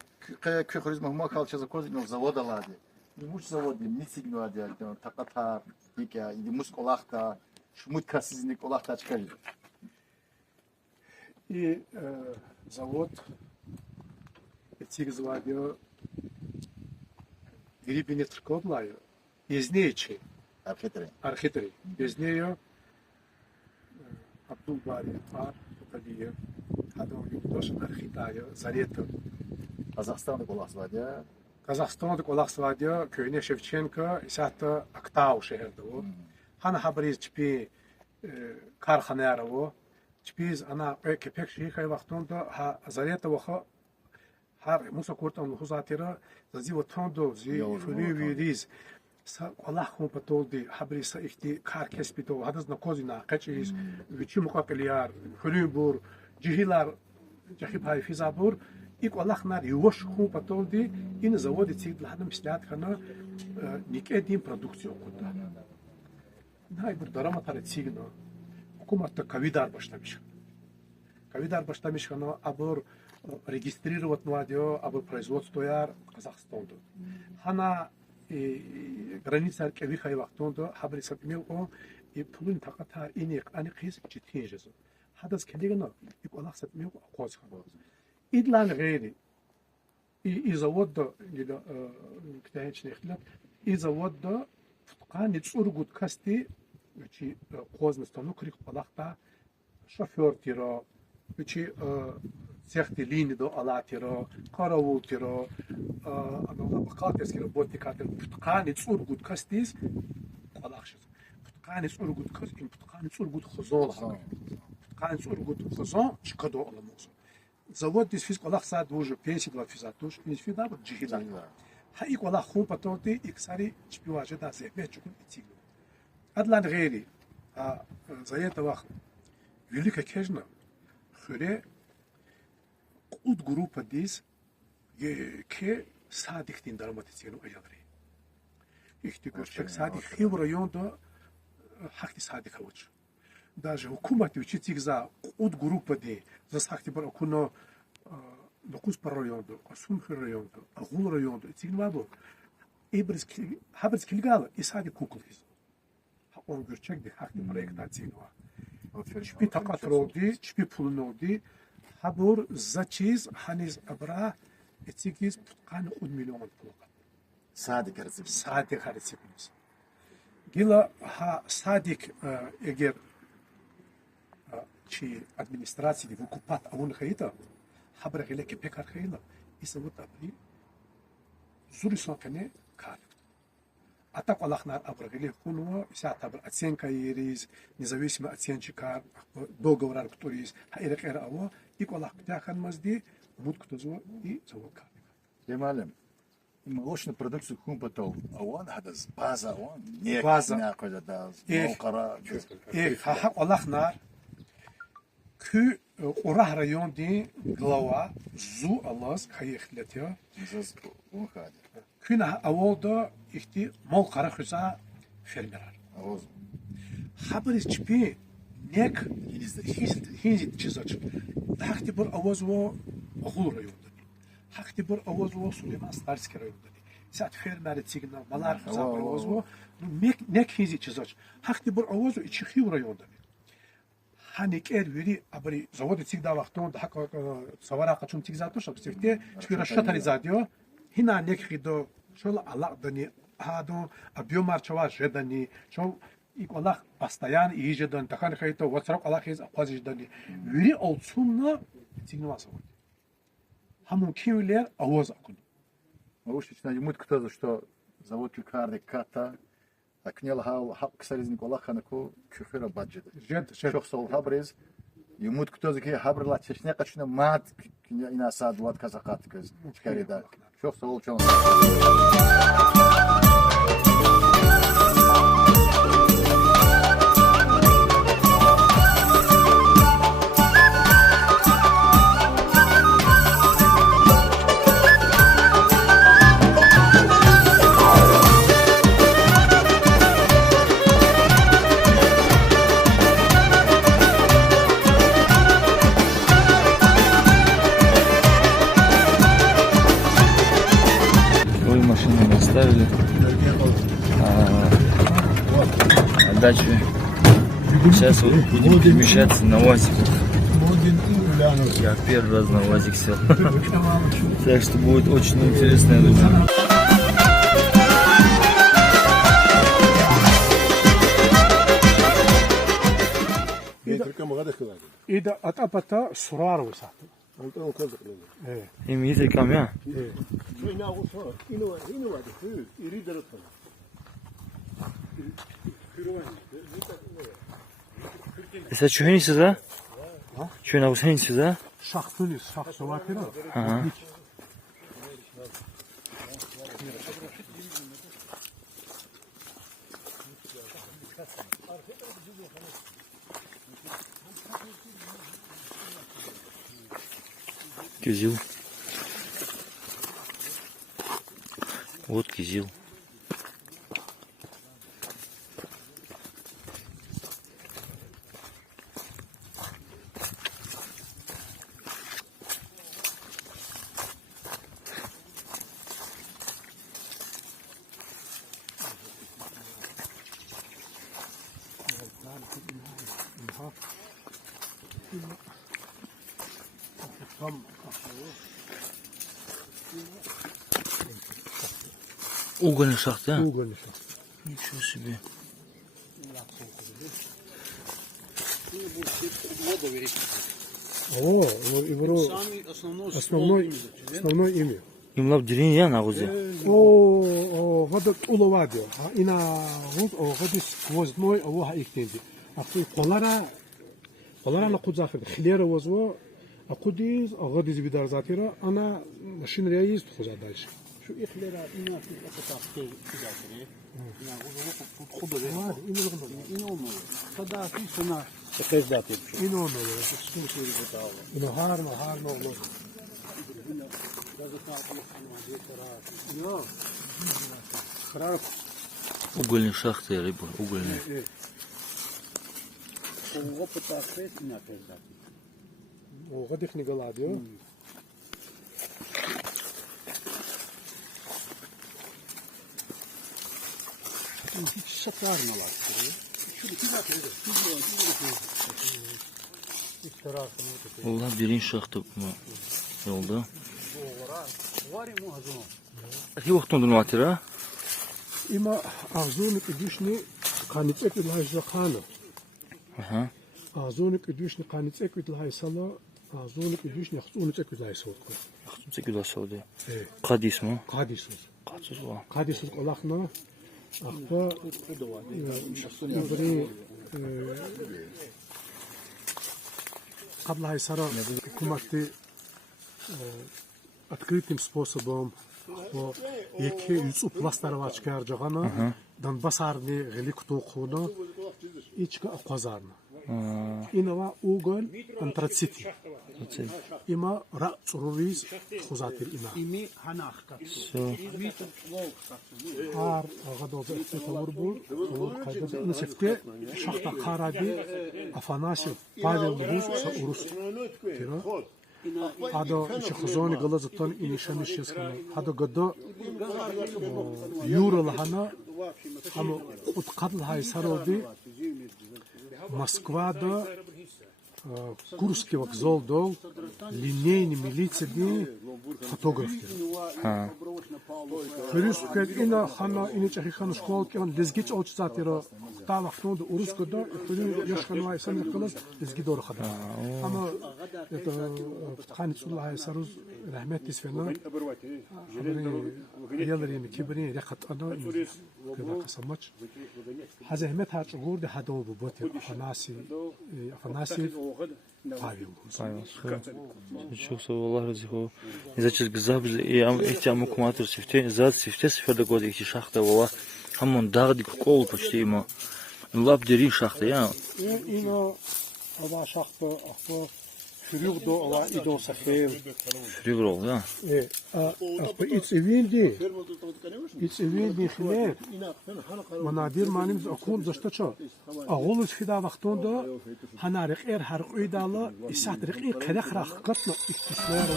кюхриз махма халча закози но завода лади. И муч заводи нисигну адиал такатар ика и мус колахта шмут красизник колахта чкали. И завод этих заводов Грибинец Кодлаю, из нечи архитри, без нее Абдул-Бари, Поталия, Адон тоже архитая, Зарета. Казахстан Колахсвадия. Казахстан Колахсвадия, Кёйне Шевченко, Исата Актау шехердо. Хана Хабриз чпи Карханерово, чпиз она кепек шихай вахтунда, Зарета ваха har musa kurtan huzatira zazi wa tondo zi fuli viris sa Allah khum patoldi habri sa ihti kar kesbito hadas na kozina qachis vichi muqaqliyar hulubur jihilar jahib hay fizabur ik Allah nar yush khum patoldi in zavodi tsid lahadam islat kana nikedim produksiyon kudda nay bir darama tare tsigno hukumatta kavidar başlamış. Kavidar başlamış kana abur регистрировать надо, або производство яр Казахстанда. Хана граница кевихай вақтонда хабрисат мело и пулин тақата иник ани қиз читинжезо. Хадас кедигно и колахсат мело қозха. Идлан гейри и заводда гида ктаенчне ихтилат и заводда футқани цургут касти чи қозместано крик балахта шофер тиро чи цехти линии до алатиро, караултиро, бакалтерскиро, ботикатер, путкани цургут кастис, алахшиз. Путкани цургут кас, ин путкани цургут хозол. Путкани цургут хозол, чикадо аламозо. Завод дис физ алах сад уже пенсии два физатуш, ин фида бо джихида. Хаик алах хум патоти иксари чпиваже да зехме чукун итигло. Адлан гейри, за это вах великая кежна, хюре ud grupa diz ke sadik din dramatizionu ayadri. İhti görçek sadik hiv rayonda hakti sadik havuç. Даже hukumat учитик за ud grupa di za sakti bar okuno dokuz par rayonda, asum rayonda, agul rayonda, tigvabo. Ibris habris kilgal isadi kukliz. Ha on görçek di hakti projektatsionu. Çpi takat rodi, çpi pulun oldi. Habur zachiz haniz abra etikiz putqan 10 milyon pulqa. Sadik arası. Sadik arası. Gila ha sadik eğer çi administrasiya di vukupat avun khayta habra gile ke pekar khayla isawut abri zuri sokane kar. Atak Allahnar abra gile kuno isa tabr atsenka yeriz независимо оценщикар договор арктуриз хайрекер аво иколах птахан мазди будктозо и завока. Cemalim, молочную продукцию хумпатол, а он хадас база, он не база. Някоя да, молкара. Ха Allahnar kü Urah rayon di glava zu Allahs kayıhletiyor. Зас он хади. Küna avolda ihti mol qara xusa fermerar. Авоз. Habris çpi nek hinzit çizaç. Hakti bur avazvo Oğul rayonda. Hakti bur avazvo Süleyman Starski rayonda. Sat fermer tsigna malar xusa avazvo nek hinzit çizaç. Hakti bur avazvo içi rayonda. Hanik veri abri zavod tsigda vaqton da hak savara qaçun tsigzato şapsifte çpira şatari zadio hina nek khido şol Allah dani hado abiomar çava jedani şol ilk Allah pastayan iyicedan takan khayto WhatsApp Allah khiz aqazijdani veri olsunna tsigna vasavod. Hamun kiwler avaz akun. Мауш начинает ему кто-то, что завод Юкарди Ката, а кнел хал хап ксаризник Аллаха наку кюфера баджет. Jed Шох сол хабрез, ему кто-то ки хабрла чешне качна мат ина сад вот казахат кыз чкарида. Шох сол чон. Ой, машину мы оставили. А дальше сейчас вот будем перемещаться на УАЗике. Я первый раз на УАЗик сел. Так что будет очень интересно, я думаю. İda atapata surar olsa. Им язык камня. Sen çöğünüsüz ha? Çöğün abi sensiz ha? Şahtınız, şah sovatına. Aha. Кизил. Вот кизил. Угольный шахт, да? Угольный шахт. Ничего себе. О, его основное имя. Им лап деревня я на гузе. Вот уловадио. И на вот сквозной его ихтенди. А полара на кудзахи хлера возво. А кудиз, а гадиз бидар затира. Она машин реалист хоза дальше. شو إخلينا إنا في القطاع كذا إنا خذ إنه صدا في سنة كيف ذاتي إنه إنه هار Угольный шахт, я рыба, угольный. وقطاع كيف إنا كيف ذاتي وغادي خني قلاديو hiç satarmalar. Şunu güzel koydu. Vallahi birinci şahtı mı yolda. Var mı hazır? İyi vaktin dün vatira. إما أعزونك إدوشني قانت أكيد لهاي زخانة. Aha. أعزونك إدوشني قانت أكيد لهاي صلاة. أعزونك إدوشني خصونك أكيد لهاي صوت. Aklım çekiyor Saudi. إيه. Kadis mi? قاديسوس. Kadis var. قاديسوس قلقنا. أخبا إبري قبل هاي سرا حكومتي открытым способом яке юцу пластарвач каржагана Донбассарни великту хуно ичка аквазарна. Инава уголь антрацити. Има ра цурвиз хузатир ина. İmi hanakta. Ар агадоза экспеталурбул кайда инсекте шахта каради Афанасьев Павел Луз урус. Тира هذا شخصوني غلطتون إني شمشيس كنا هذا قدو يورو لهنا هم أتقبل هاي سرودي موسكوا دا Курский вокзал дол линейный милиция ди фотографии. Плюс как ина хана ини чахи хана школ кан дезгич оч затира та вахтон урус кода плюс яш хана ай сам калас дезги дор хада. Ама это хани сулла ай саруз рахмет тисфена. Ялрин кибрин рахат ана كذا قسمتش هذا همت هاش غورد هادو بوتي أفناسي فايو Çok sağ ol Allah razı olsun. İzaçız güzel bir ihtiyaç mukumatır sifte zat sifte siferde god iki şahta valla hamon dağ dik kol почти ima lab derin şahta ya. İno ava şahta afo Frügdo ava ido safel. Frügrol ya. It's evindi خلاف ونادر مانیم اكون داشته چه اغولش فدا وقتوندا هنارق هرق ایدالا اسات رقی قلق رخ قطنا استثمار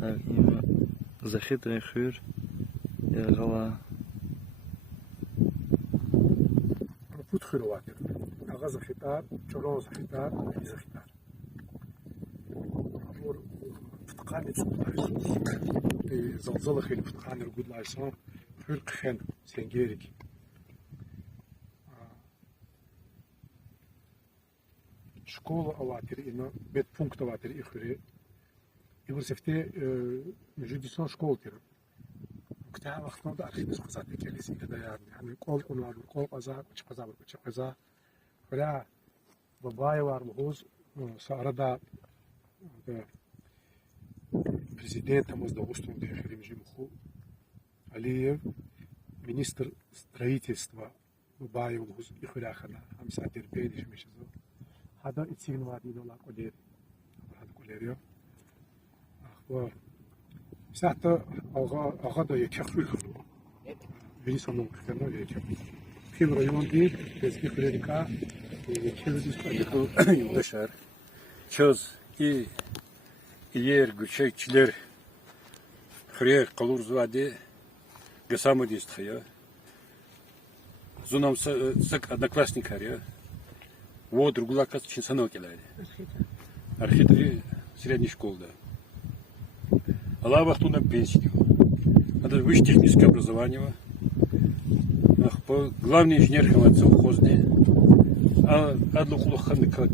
Так, има за хитрый хюр. Я гала. Пут хюрватер. Ага захитар, чоло захитар, и захитар. فتقاني تسوق زلزلة خيل فتقاني رقود لايسون فرق خن سنجيرك شكول أواتر إنه بيت بونكت أواتر إخرى يقول سفتي جوديسون شكول ترى وقتها وقت ما بأخذ بس قصات كليسي كذا يعني قول أنواع قول قزا وش قزا وش قزا ولا باباي وارمهوز سأردا президентом Дагестана Херемжимху Алиев, министр строительства Бабаев Ихуляхана, Хамса Терпелиш Мишазо, Хада и Цигнвади Дола Колер, Хада Колерио. Сата Агада Якахул, Вилисоном Херно Яках. Фил район Ди, без Ихулерика, и Челдис Юлдашар. Чоз и yer göçekçiler Hürriye Kalurzuade Гасаму действия. Зунам сак одноклассник ария. Вот другая кас чинсанок келали. Архитектор средней школы. Аллах туда пенсию. Это высшее техническое образование. Главный инженер хватит совхозный. А адлухулаханы кад.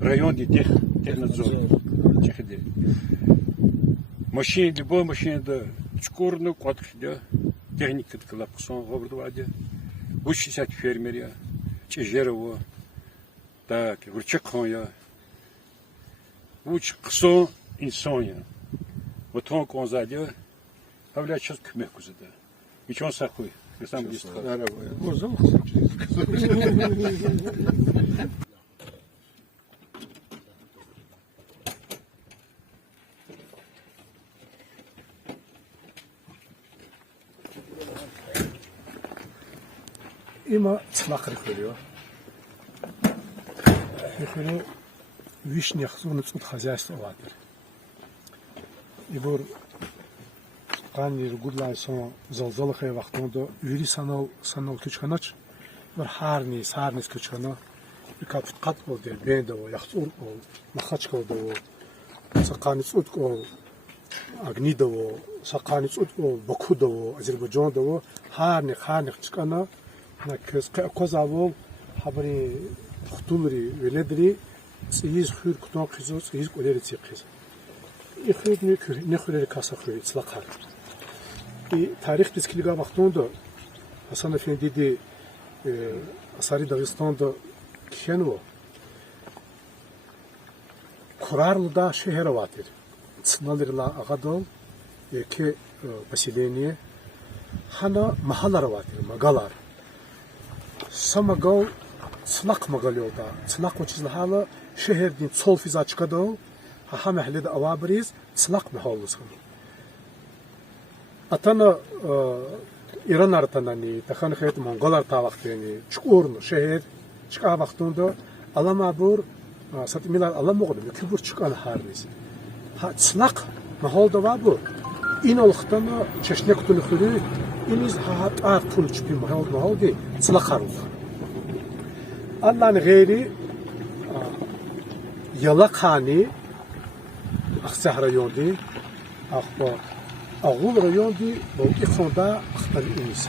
Район технадзор. Машина, любая машина, да, чкурну, квадхидя, техника такая, пусон, говордваде, учись фермеря, чежерово, так, урчакоя, уч ксон инсоня. Вот он кон задя, а вля сейчас к мягку зада. И чё он сахуй, я сам здесь. Има цлах рихулио. Рихулио вишня хзунец от хозяйства ватер. Ибор qani rugudlay son zalzalakhay vaqtında üri sanal tüçkanaç var harni sarnis tüçkana bir kaput qat oldu bende o yaxtur o maxaç oldu o saqanits ut o agnida o saqanits ut o bakuda o Azerbaycan'da o harni tüçkana na köz kozavol habri xutulri veledri siz xür kutan qizo siz qoleri tsiqiz İxrid ne xüreri kasa xüreri tlaqar tarix biskiliga vaqtında Hasan Efendi dedi Asari Dağıstan'da kişenvo Kurarlı'da şehir vatir. Çınalırla ağadol ki поселение hana mahallar vatir, magalar. Samagal çılak magal yolda. Çılak uçizli hala şehirdin sol fiza çıkadol ha mahalede avabiriz çılak mahallısı. Atana İran artanani, tahan xeyt Mongolar tavaqteni, çukurnu şehir çıqa vaqtında alamabur satmilar alamoğdu, kübur çıqan harnis. Ha çılak mahalda var bu. İn olxtana çeşne kutunu xürü, iniz ha ta pul çıpi mahaldi, çılak harul. Allah'ın gayri yalaqani Aksah rayondi, akba Ağul rayondi bu ikhonda akhtar inis.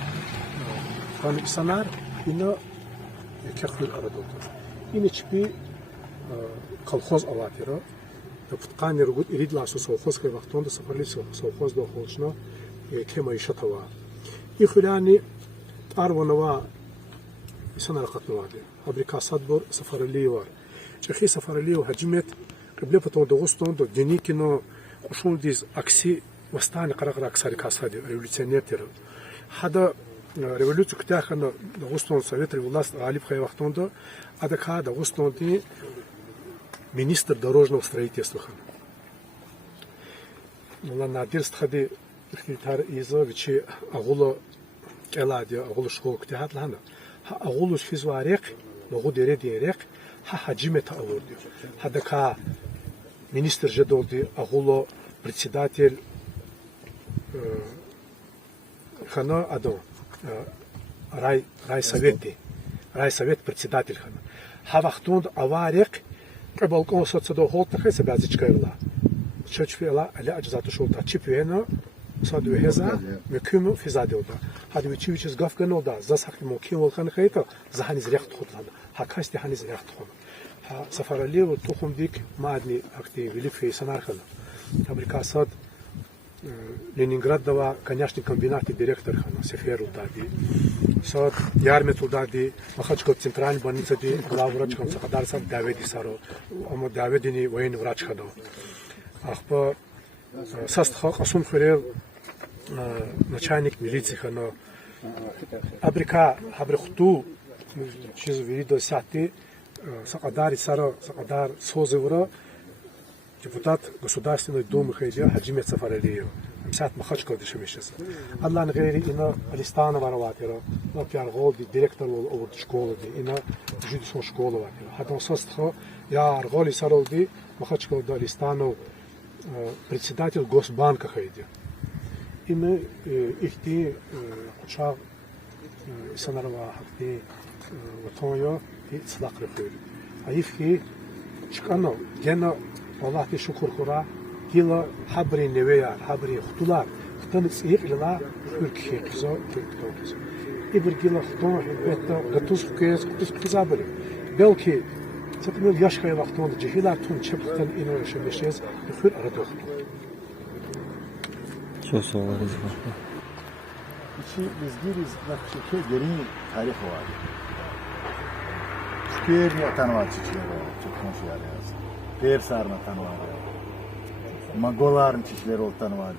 Kan insanlar ina kekhl aradodur. İni çipi kolxoz avatira. Taptqani rugud iridla sovxoz ke vaqtonda safarli sovxoz da xolchna kema ishatava. İxulani arvanava insanlar qatnavadi. Fabrika sadbor safarli var. Çexi safarli hacmet قبل فترة دغستون دو دني كنا خشون ديز أكسي وستان قرقرة أكساري كاسادي ريفولوشنير تيرو هذا ريفولوشن كتاخنا دغستون سويت ريفولاس غالب خي وقتون دو هذا كا دغستون دي министр дорожного строительства хан. Мола надирст хади хитар изовичи агуло келади агуло школ ктахат лана. Агуло физварек могу дерек ha hacime tavır diyor. Hada ka minister jedoldi ağulo председатель хана адо райсовет председатель хана. Хавахтунд аварик балкон соцдо холта хеса базичкайла. Чочфела аля аджзату шолта чипвена саду хеза мекюм физадода. Хад вичивичс гафганода засахмо кимол хан хейта заханиз рехт хутлана. Хакасти ханиз рехт хун. Сафаралиев тухум дик маадни акти великий санархан. Фабрикасад Ленинград дава конячный комбинат директор хана Сеферу дади. Сад ярмету дади Махачкал центральный больница ди главврач хам Сакадар сад Давиди саро. Омо Давидини военный врач хадо. Ахпа састха асум хурел начальник милиции хана. Абрика хабрихту чиз видео сати Сакадар саро Сакадар созывра депутат Государственной Думы Хайдия Хаджимет Сафаралиев. Мсат Махачкал дешемишес. Аллан гейри ина Алистана вараватера. На пиарголди директор овод школы ди ина жидишмо школа ватера. Хатан состха я арголи саролди Махачкал да Алистану председатель Госбанка Хайдия. Ина ихти уча санарва хакти ватоньо и цлакрыхыр. Аифки чкано гена والله شكر خورا كيلا حبري نويار حبري خطولار خطن سيق لنا كل كيزو كيزو إبر كيلا خطون بيتا قطوس كيزابر بلكي ستميل يشكي وقتون جهيلا تون شبختن إنو يشمشيز بخير أردو خطون شو سوى رزقه İçi bizgiriz nakşike geri tarih var. Şükür ya tanıvar çiçeği çok konuşuyor yazı. Per sarna tanıvadı. Magoların çişleri ol tanıvadı.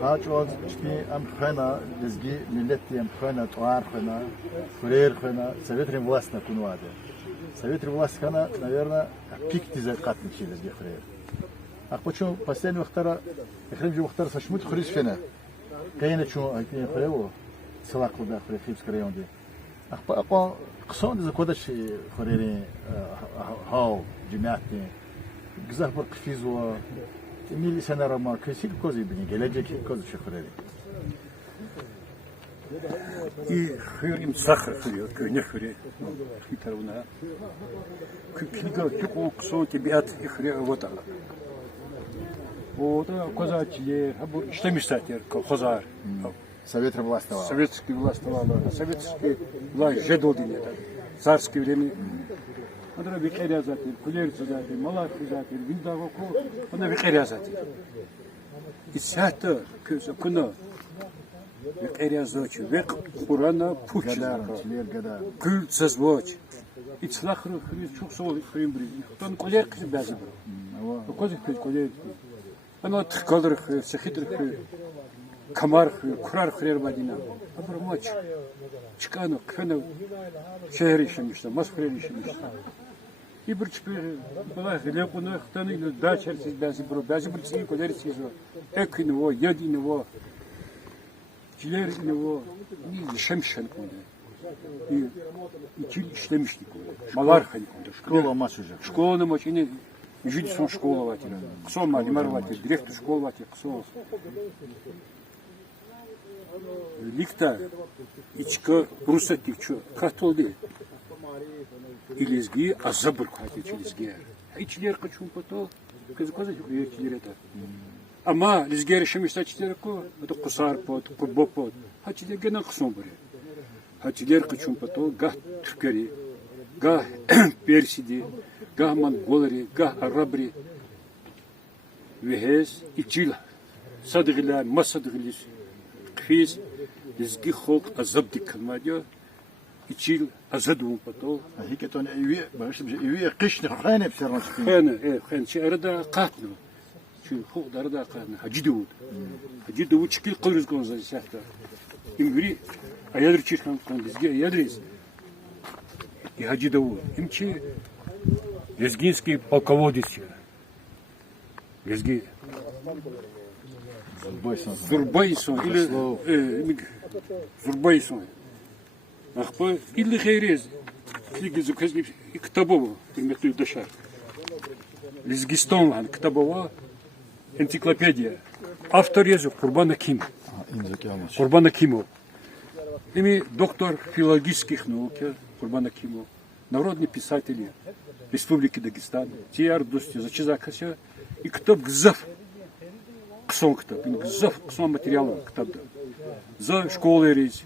Haç oz işte amkhana bizgi milletli amkhana tuar khana kurer khana Советрим власть на кунваде. Советрим власть khana, наверное, пик тиза катны чилер гехрер. Ах почему последний вахтара хрим же вахтара сашмут хрис фена. Кайна чу айти хрево салаку да хрифский районе. Ах по قصون إذا كودش خريري هاو جماعتي جزاه برك فيزوا ميلي سنة رما كيسيك كوزي بني جلاجك كوزي شخريري И хырим сахар хырим, кыне хыре, хитаруна. Кига тюку ксо тебе от хыре вот ала. Вот козачье, абу что мечтатер, козар. Советрим власть давала. Советский власть давала, советский власть жедол динет. Царское время. Она викерия затир, кулерцы затир, малахи затир, виндавоку, она викерия затир. И сята куна викерия затир, век Курана пучина. Кул созвоч. И цлахру хрис чук сол хрим бри. Тон кулер киз бази бро. Козик пет кулер. Она ткалр хрис, сахитр хрис. Камар Курар хрер бадина. Абрамач. Чкано кхено шehir işlemişti, Moskva işlemişti. İbirç bir bala lekunu xtani da çersiz bazı bir şey koder sizo. Ekini o, yedini o. Cilerini o. Ni şemşen kodu. İki işlemiştik o. Malar hani kodu. Школа масужа. Школа мачини жидсон школа ватира. Ксо малимар ватир, директор школа ватир, ксо. Ликта içki Rusattik çu katoldu. İlizgi azabır katı çilizgi. İçler kaçun pato kız kızı içler eter. Ama lizger şemişta içler ko to kusar pot, kurbo pot. Haçiler gene kısım böyle. Haçiler kaçun pato gah Türkeri, gah Persidi, gah Mongolari, gah Arabri. Ve hez içil sadıgılar, masadıgılis. Kfiz Лизги холк азаб дикалмадио, ичил азадум пато. هيك تون ايوي باش ايوي قشن خانه بسرنا خان شي اردا قاتنو شي خوق دردا قاتنا هجدود чикил قلرز كون زي ساحتا имгри аядр чишкан кон лизги аядрис и хажидову имчи лезгинский полководец лезги Зурбайсон или Зурбайсон. Ахпа или Хейрез. Книги заказли и Ктабова, примерно дошар. Лизгистон лан Ктабова энциклопедия. Автор язык Курбан Аким. Курбан Акимов. Ими доктор филологических наук Курбан Акимов. Народный писатель Республики Дагестан. Тияр дости зачизакася. И кто гзав. Ксон кто. Гзав ксон материала. Кто за школы рейс.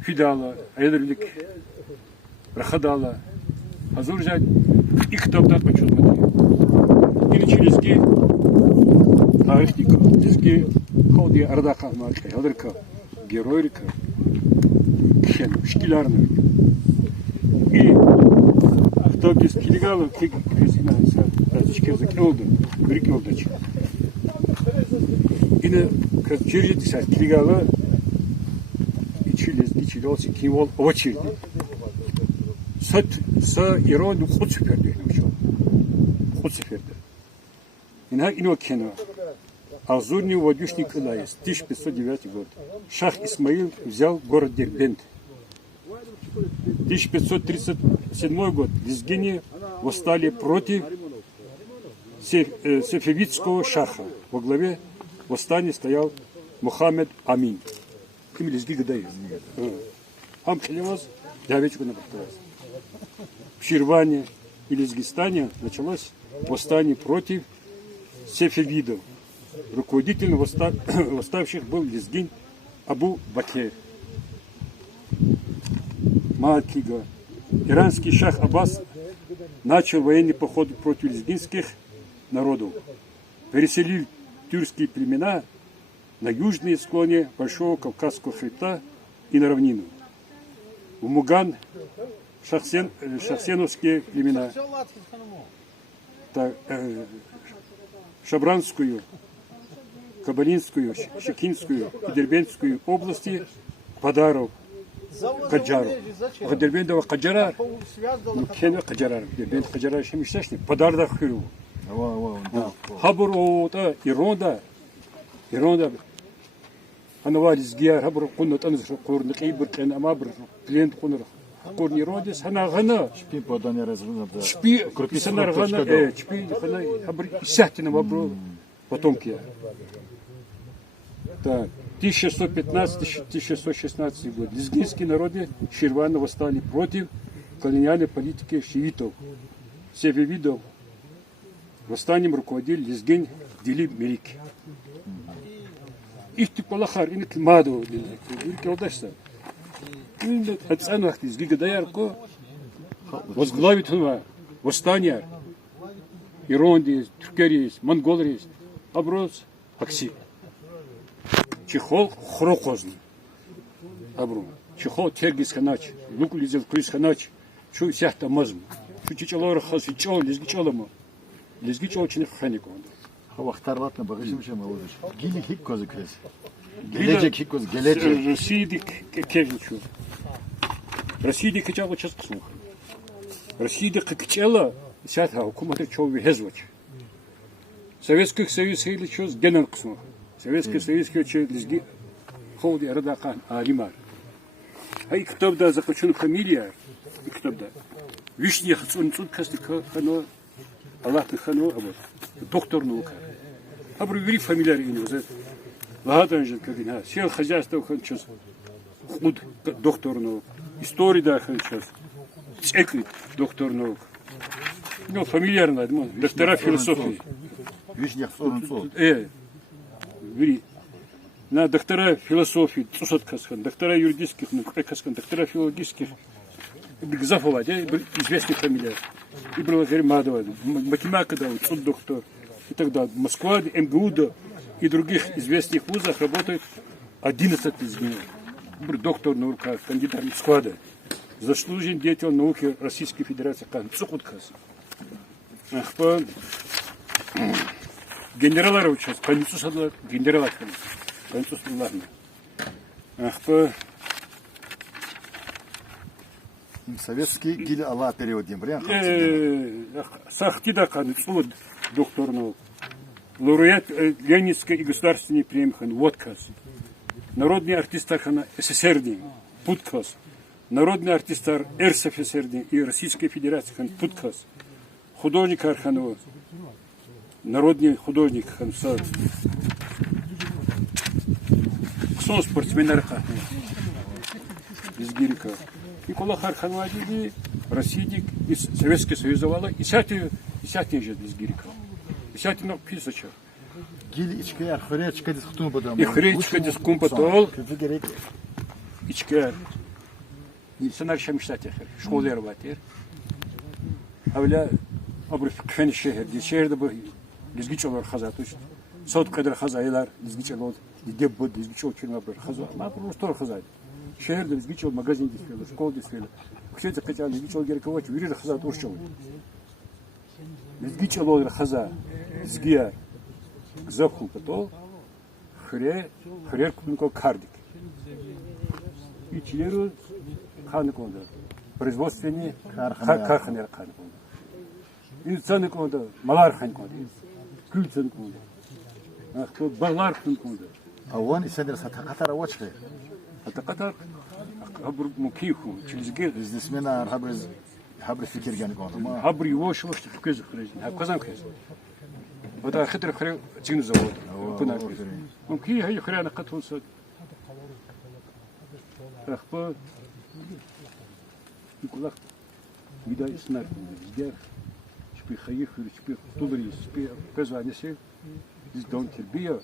Фидала. Эдерлик. Рахадала. Азуржать. И кто почему материал. И начались тарихника, дизги ходи ардака мачка, ядрка, героика, кхен, шкилярный. И кто без килигала, кик, кресина, сачки закилды, брикилдач. И на через 10 килигала и чилился кивол очереди. С иронией хуцфердих начал. Хуцфердих. Инак инокена. Азурни Вадюшник Илаис, 1509 год. Шах Исмаил взял город Дербент. 1537 год. Лезгины восстали против сефевидского шаха. Во главе восстания стоял Мухаммед Амин. Им лезги гадаи. Амхилевоз, давечку на подкрас. В Ширване и Лезгистане началось восстание против сефевидов. Руководителем восставших был лезгин Абу Бакер. Малкига. Иранский шах Аббас начал военный поход против лезгинских народов. Переселил тюркские племена на южные склоны Большого Кавказского хребта и на равнину. В Муган шахсеновские племена, Шабранскую, Кабалинскую, Шекинскую и Дербентскую области Падаров, Каджаров. Дербентова Каджара, ну кена Каджара, Дербент Каджара шемишташни, Падарда хиру. Хабурота Иронда, Анавалис Гиар Хабур Кунат Анзр Курн Кибр Кен Амабр, Клиент Кунр. Курни родис, она гана. Шпи подание разрушено. Шпи, писанар гана, шпи, хана, хабр, сятина вобро, потомки. Так, 1115-1116 год. Лезгинские народы Ширвана восстали против колониальной политики шиитов. Сефевидов. Восстанием руководил лезгин Дилиб Мелик. Их типа лахар, инок маду, инок алдашта. Отцанах лезги гадаярко возглавит восстание Иронди, Тюркерии, Монголии, Аброз, Акси. Чехол хрокозный. Абру. Чехол Тергис ханач, Луку лизел Крис ханач, Чу сяхта мазм. Чу чичалор хаси чол, лезги чоломо. Лезги чол чиних ханико. Вахтарлат на багажим чем молодежь. Гилик хик козы крес. Гелечек хик коз, гелечек. Российдик кежничу. Российдик качало час слуха. Российдик качало сята хукумата чол вехезвач. Советский Союз или чос генен ксуха. Советский Союз хочет лезги ходи Радахан Алимар. А и кто да захочу фамилия, и кто да. Вишня хацун цун кастика хано Аллах хано абот. Доктор наука. А провери фамилия ину за ладан же кабина. Сел хозяйство ханчос. Худ доктор наук. История да ханчос. Цекли доктор наук. Ну фамильярно, доктора философии. Вишня хацун цун. Вери. На доктора философии, доктора юридических, доктора филологических, Гзафова, известных фамилий. И была Гермадова, математика, суд доктор и так далее. Москва, МГУ и других известных вузах работают 11 изменений. Доктор наук, кандидат склада. Заслуженный деятель науки Российской Федерации. Генералар участь, концу генералар, концу ладно. Советский гиль Алла переводим. Сахтида концу доктор наук. Лауреат Ленинской и государственной премии Водкас. Народный артист СССР Путкас. Народный артист РСФСР и Российской Федерации Путкас. Художник Арханова. народный художник, спортсменер из Гирика. Никола Харханвадиди, Российник, из Советский Союз завала, и сятый же из Гирика. И сятый на писача. Gil içkiler, hırıya çıkadız kutumu badam. И хречка дискумпатол, içker. Сценарий шамштатер, школер ватер. Авля абриф кфен шehir, şehirde bu dizgiç olur hazat üst. Saat kadar hazaylar dizgiç olur. Dib bu dizgiç olur çürme bir hazat. Ma bu stor hazat. Şehirde dizgiç olur, magazin dizgiç olur, şkol dizgiç olur. Kısaca kaçan dizgiç olur gerek var. Verir hazat uç olur. Dizgiç olur hazat. Dizgiya. Захул потом хрер кунко кардик. И чилеру ханыконда. Производственные карханер ханыконда. И цаныконда малар ханыконда. Кül цаныконда. Ах то балар ханыконда. Avan isendir satakatara vaçkı. Hatta kadar habur mukihum çizgir. Biznesmenar habr fikir gani kondu ma. Habur yuvaş yuvaş tükez xrejin. Hab kazan kez. وده خطر خير تجين زود كنا ممكن هي خير أنا قطون صد أخبار يقول لك بداية سنار بداية شبي خير شبي طولي شبي كذا نسير دون تربية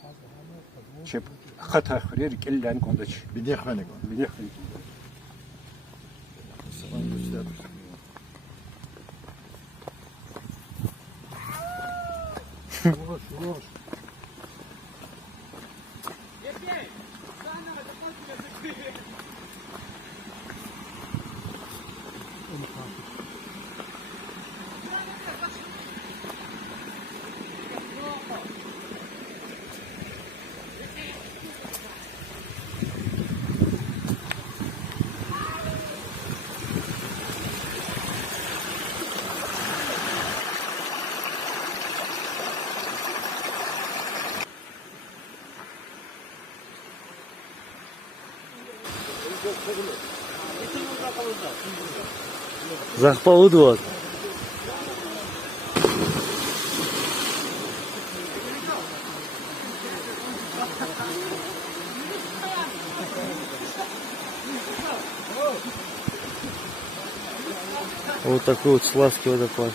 شب خطها خير كل عن كوندش Bidye khani kon. بنيخ Захпа удвод. Вот такой вот славский водопад.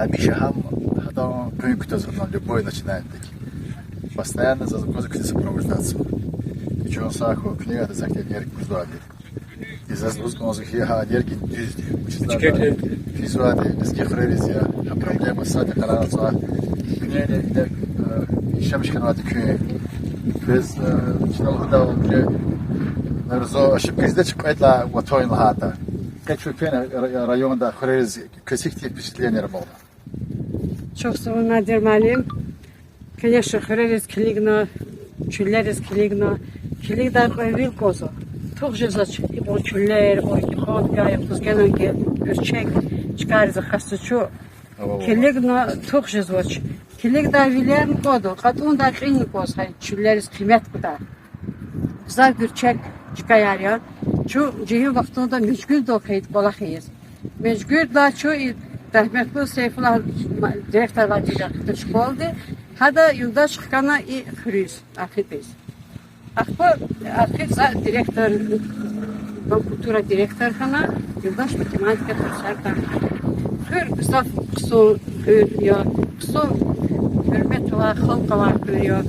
Hamisha ham hata пункта на любой начинательный. Постоянно за закозы сопровождаться. Причем саху книга это захтя нерк буздуади. И за сбруску он захия нерки дюзди. Учителя физуади, сгехревизия. А проблема сада каранца. Книга это шамшка на такие. Без чинал худа уже нарзо ошибка издачи поэтла ватоин лахата. Как шупена районда хрез каких тип впечатлений работал? Çok sağ olun Nadir Malim. Конечно, хререз килигна, чулерез килигна, килигда koyvil kozu. Çok jezaç, bu çuller, o ikon gayet kuzgenen ki ürçek çıkarız hastçu. Kiligna çok jezaç. Kiligda vilen kodu, katunda kini koz hay çullerez kıymet kuda. Güzel ürçek çıkayar ya. Şu cihim vaktında mecgül dokayıt balakıyız. Mecgül da şu rahmetli Seyfullah direktörler diyecektir şkoldu. Hada yılda çıkana i hürüz, akıbız. Akıb direktör, kultura direktör kana yıldaş matematika kursardan. Hür kısa kısa hür ya, kısa hürmet var, halka var hür ya.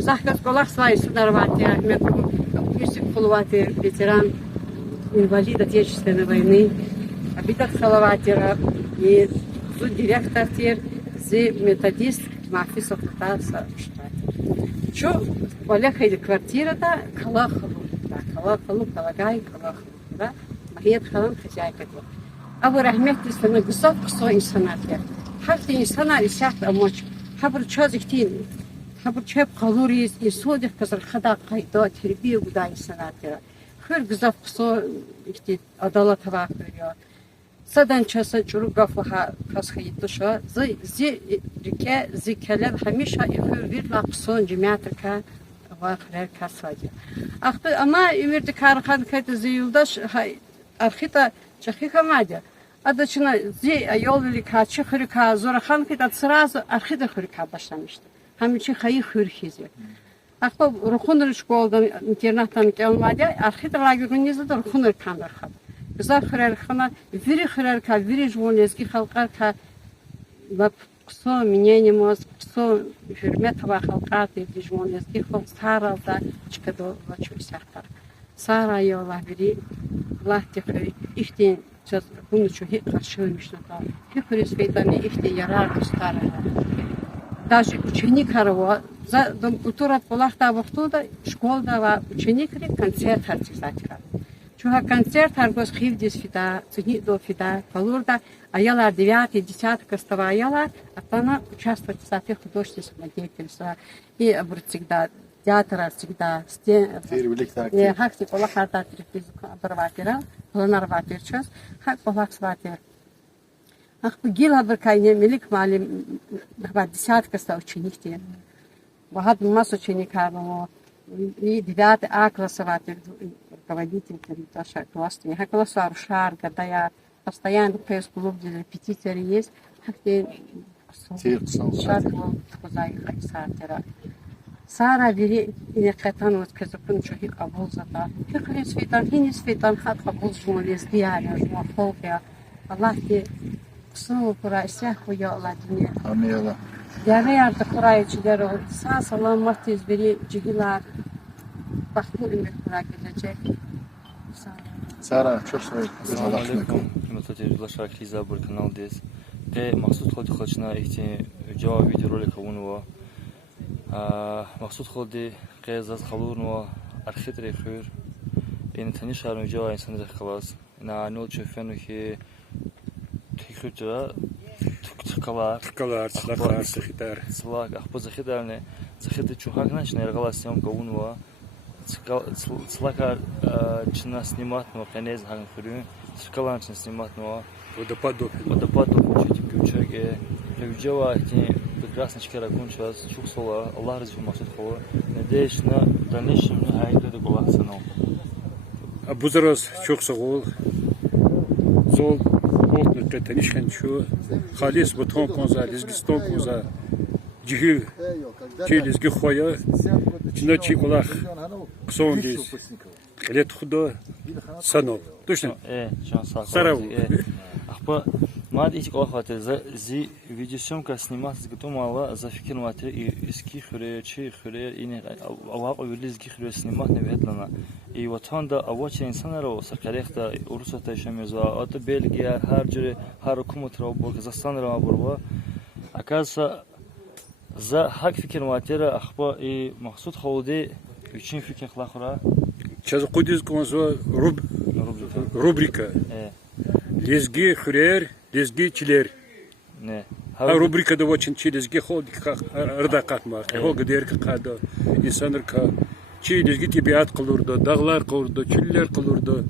Zahkat kolak sayısılar var ya, Yusuf Kulu var veteran инвалид Отечественной войны. Обидат Салаватера и зу директор тер, зи методист Мафисов Натаса штат. Чо поехали квартира-то Калахалу, Калагай, Калахалу, да? Махиет Халан хозяйка. А вы рахметли на гусов кусо инсанат я. Хакти инсана рисят амоч. Хабр чозихтин. Хабр чеп калорий и содих казар хада кайда тербия гуда инсанат я. Хыр гусов кусо ихти адалат хава кырıyor. Sadan çasa çurugafaha kasxıytışa zi rike zikeler hamişa ihır bir laqson cemiyatka vaxrer kasaca. Ama ümirdi karxan kaydı zi yoldaş arxita çaxika madya. Adachına zi yol velika çıxırka zoraxan kaydı sразу arxita xırka başlamıştı. Hamişi xayı xırxizi. Axpa ruxunur şkoldan internattan gelmadi arxita lagırnizda ruxunur kandarxad. Güzel xırarxana, viri xırarka, viri jvolezgi xalqarka, lap qso minenimoz, qso hürmet hava xalqat evdi jvolezgi xol saralda çıkado vaçuysaqtar. Sara yola viri, lahti xıri, ihti çaz bunu çuhi qarşıymışna da. Hıxıri sveydani ihti yarar kustara. Даже ученик харова, за утурат полахта вахтуда, школда ва ученикри концерт харчисатира. Чуха концерт харгос хивдис фида, цуни до фида, полурда, аяла 9-10 стояла, а она участвовать в статье художественного деятельства. И всегда театра, всегда стен, хакти полахата оборватера, планарватер час, хак полахсватер. Ах, гила беркайне милик малим, 10 ста ученикти. Багато масс учеников, и 9 А классовать руководитель Таша класса. Я класса Аршар, когда я постоянно пресс-клуб, где репетиторы есть, где Шар был сказай Хайсатера. Сара вери и катан вот казакун чухи кабул зата. Хикри светан хат кабул журналист диаля, журналфолка. Аллах те ксу курайся хуя Алладине. Амела. Yarı yardı kurayıcıları sağ salamat izbiri cigila baklı ümit kura gelecek. Sara çok sağ ol. Assalamualaikum. Смотрите, Шахи Забур канал здесь. Ке Максуд ходи хочна ихти жава видеоролика унва. Максуд ходи ке заз халурнва архитектор хыр. Ин тани шарм жава инсан захлас. На нол чефену хи тихуча Ткалар, слахар, сахитар. Слаг, ахпо захидарне, захиты чухак начна иргала съемка унва. Слахар чина снимать, но конец хан хрю. Скалан чина снимать, но водопадов чуть ключаге. Привджава эти прекрасно чкера кунчас, чухсола, Аллах разжу масуд хова. Надеюсь на дальнейшем хайду до балансанов. Абузарас чухсогол. Зол Танишхан чу халис бутон конза лизгистон конза жихи лизги хоя чина чикулах ксондис лет худо санов точно Сарав ахпа мад ич колхате зи видеосъемка снимать готова за фикр матери и иски хре чи хре ин авaq лизги хре снимать не ветлана и ватанда авачи инсанаро сакарехта урусата шамеза ото Бельгия har jure har hukumatro bo Казахстанро борба оказывается за хак фикр матери ахпа и Максуд Хауди үчин фикр хлахура час кудис конза рубрика лизги хрер лизги чилер не рубрика да очень лизги ходи рда катма хо гдер када инсандар ка чи лизги тибиат кылурда дагылар кылурда чиллер кылурда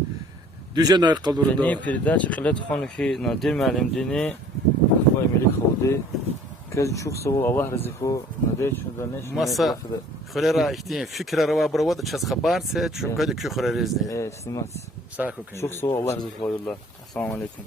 düzen kılırdı. Ne передача қилат хонхи Надир Малимдини Ахвай Мелик Хауди köz çok sağ ol Allah razı olsun. Надеюсь, что дальнейшее Masa xurera ihtiyan fikra rava bravada ças xabarse çünkü de küxureriz. снимать. Sağ ol. Çok sağ ol Allah razı olsun. Assalamu alaikum.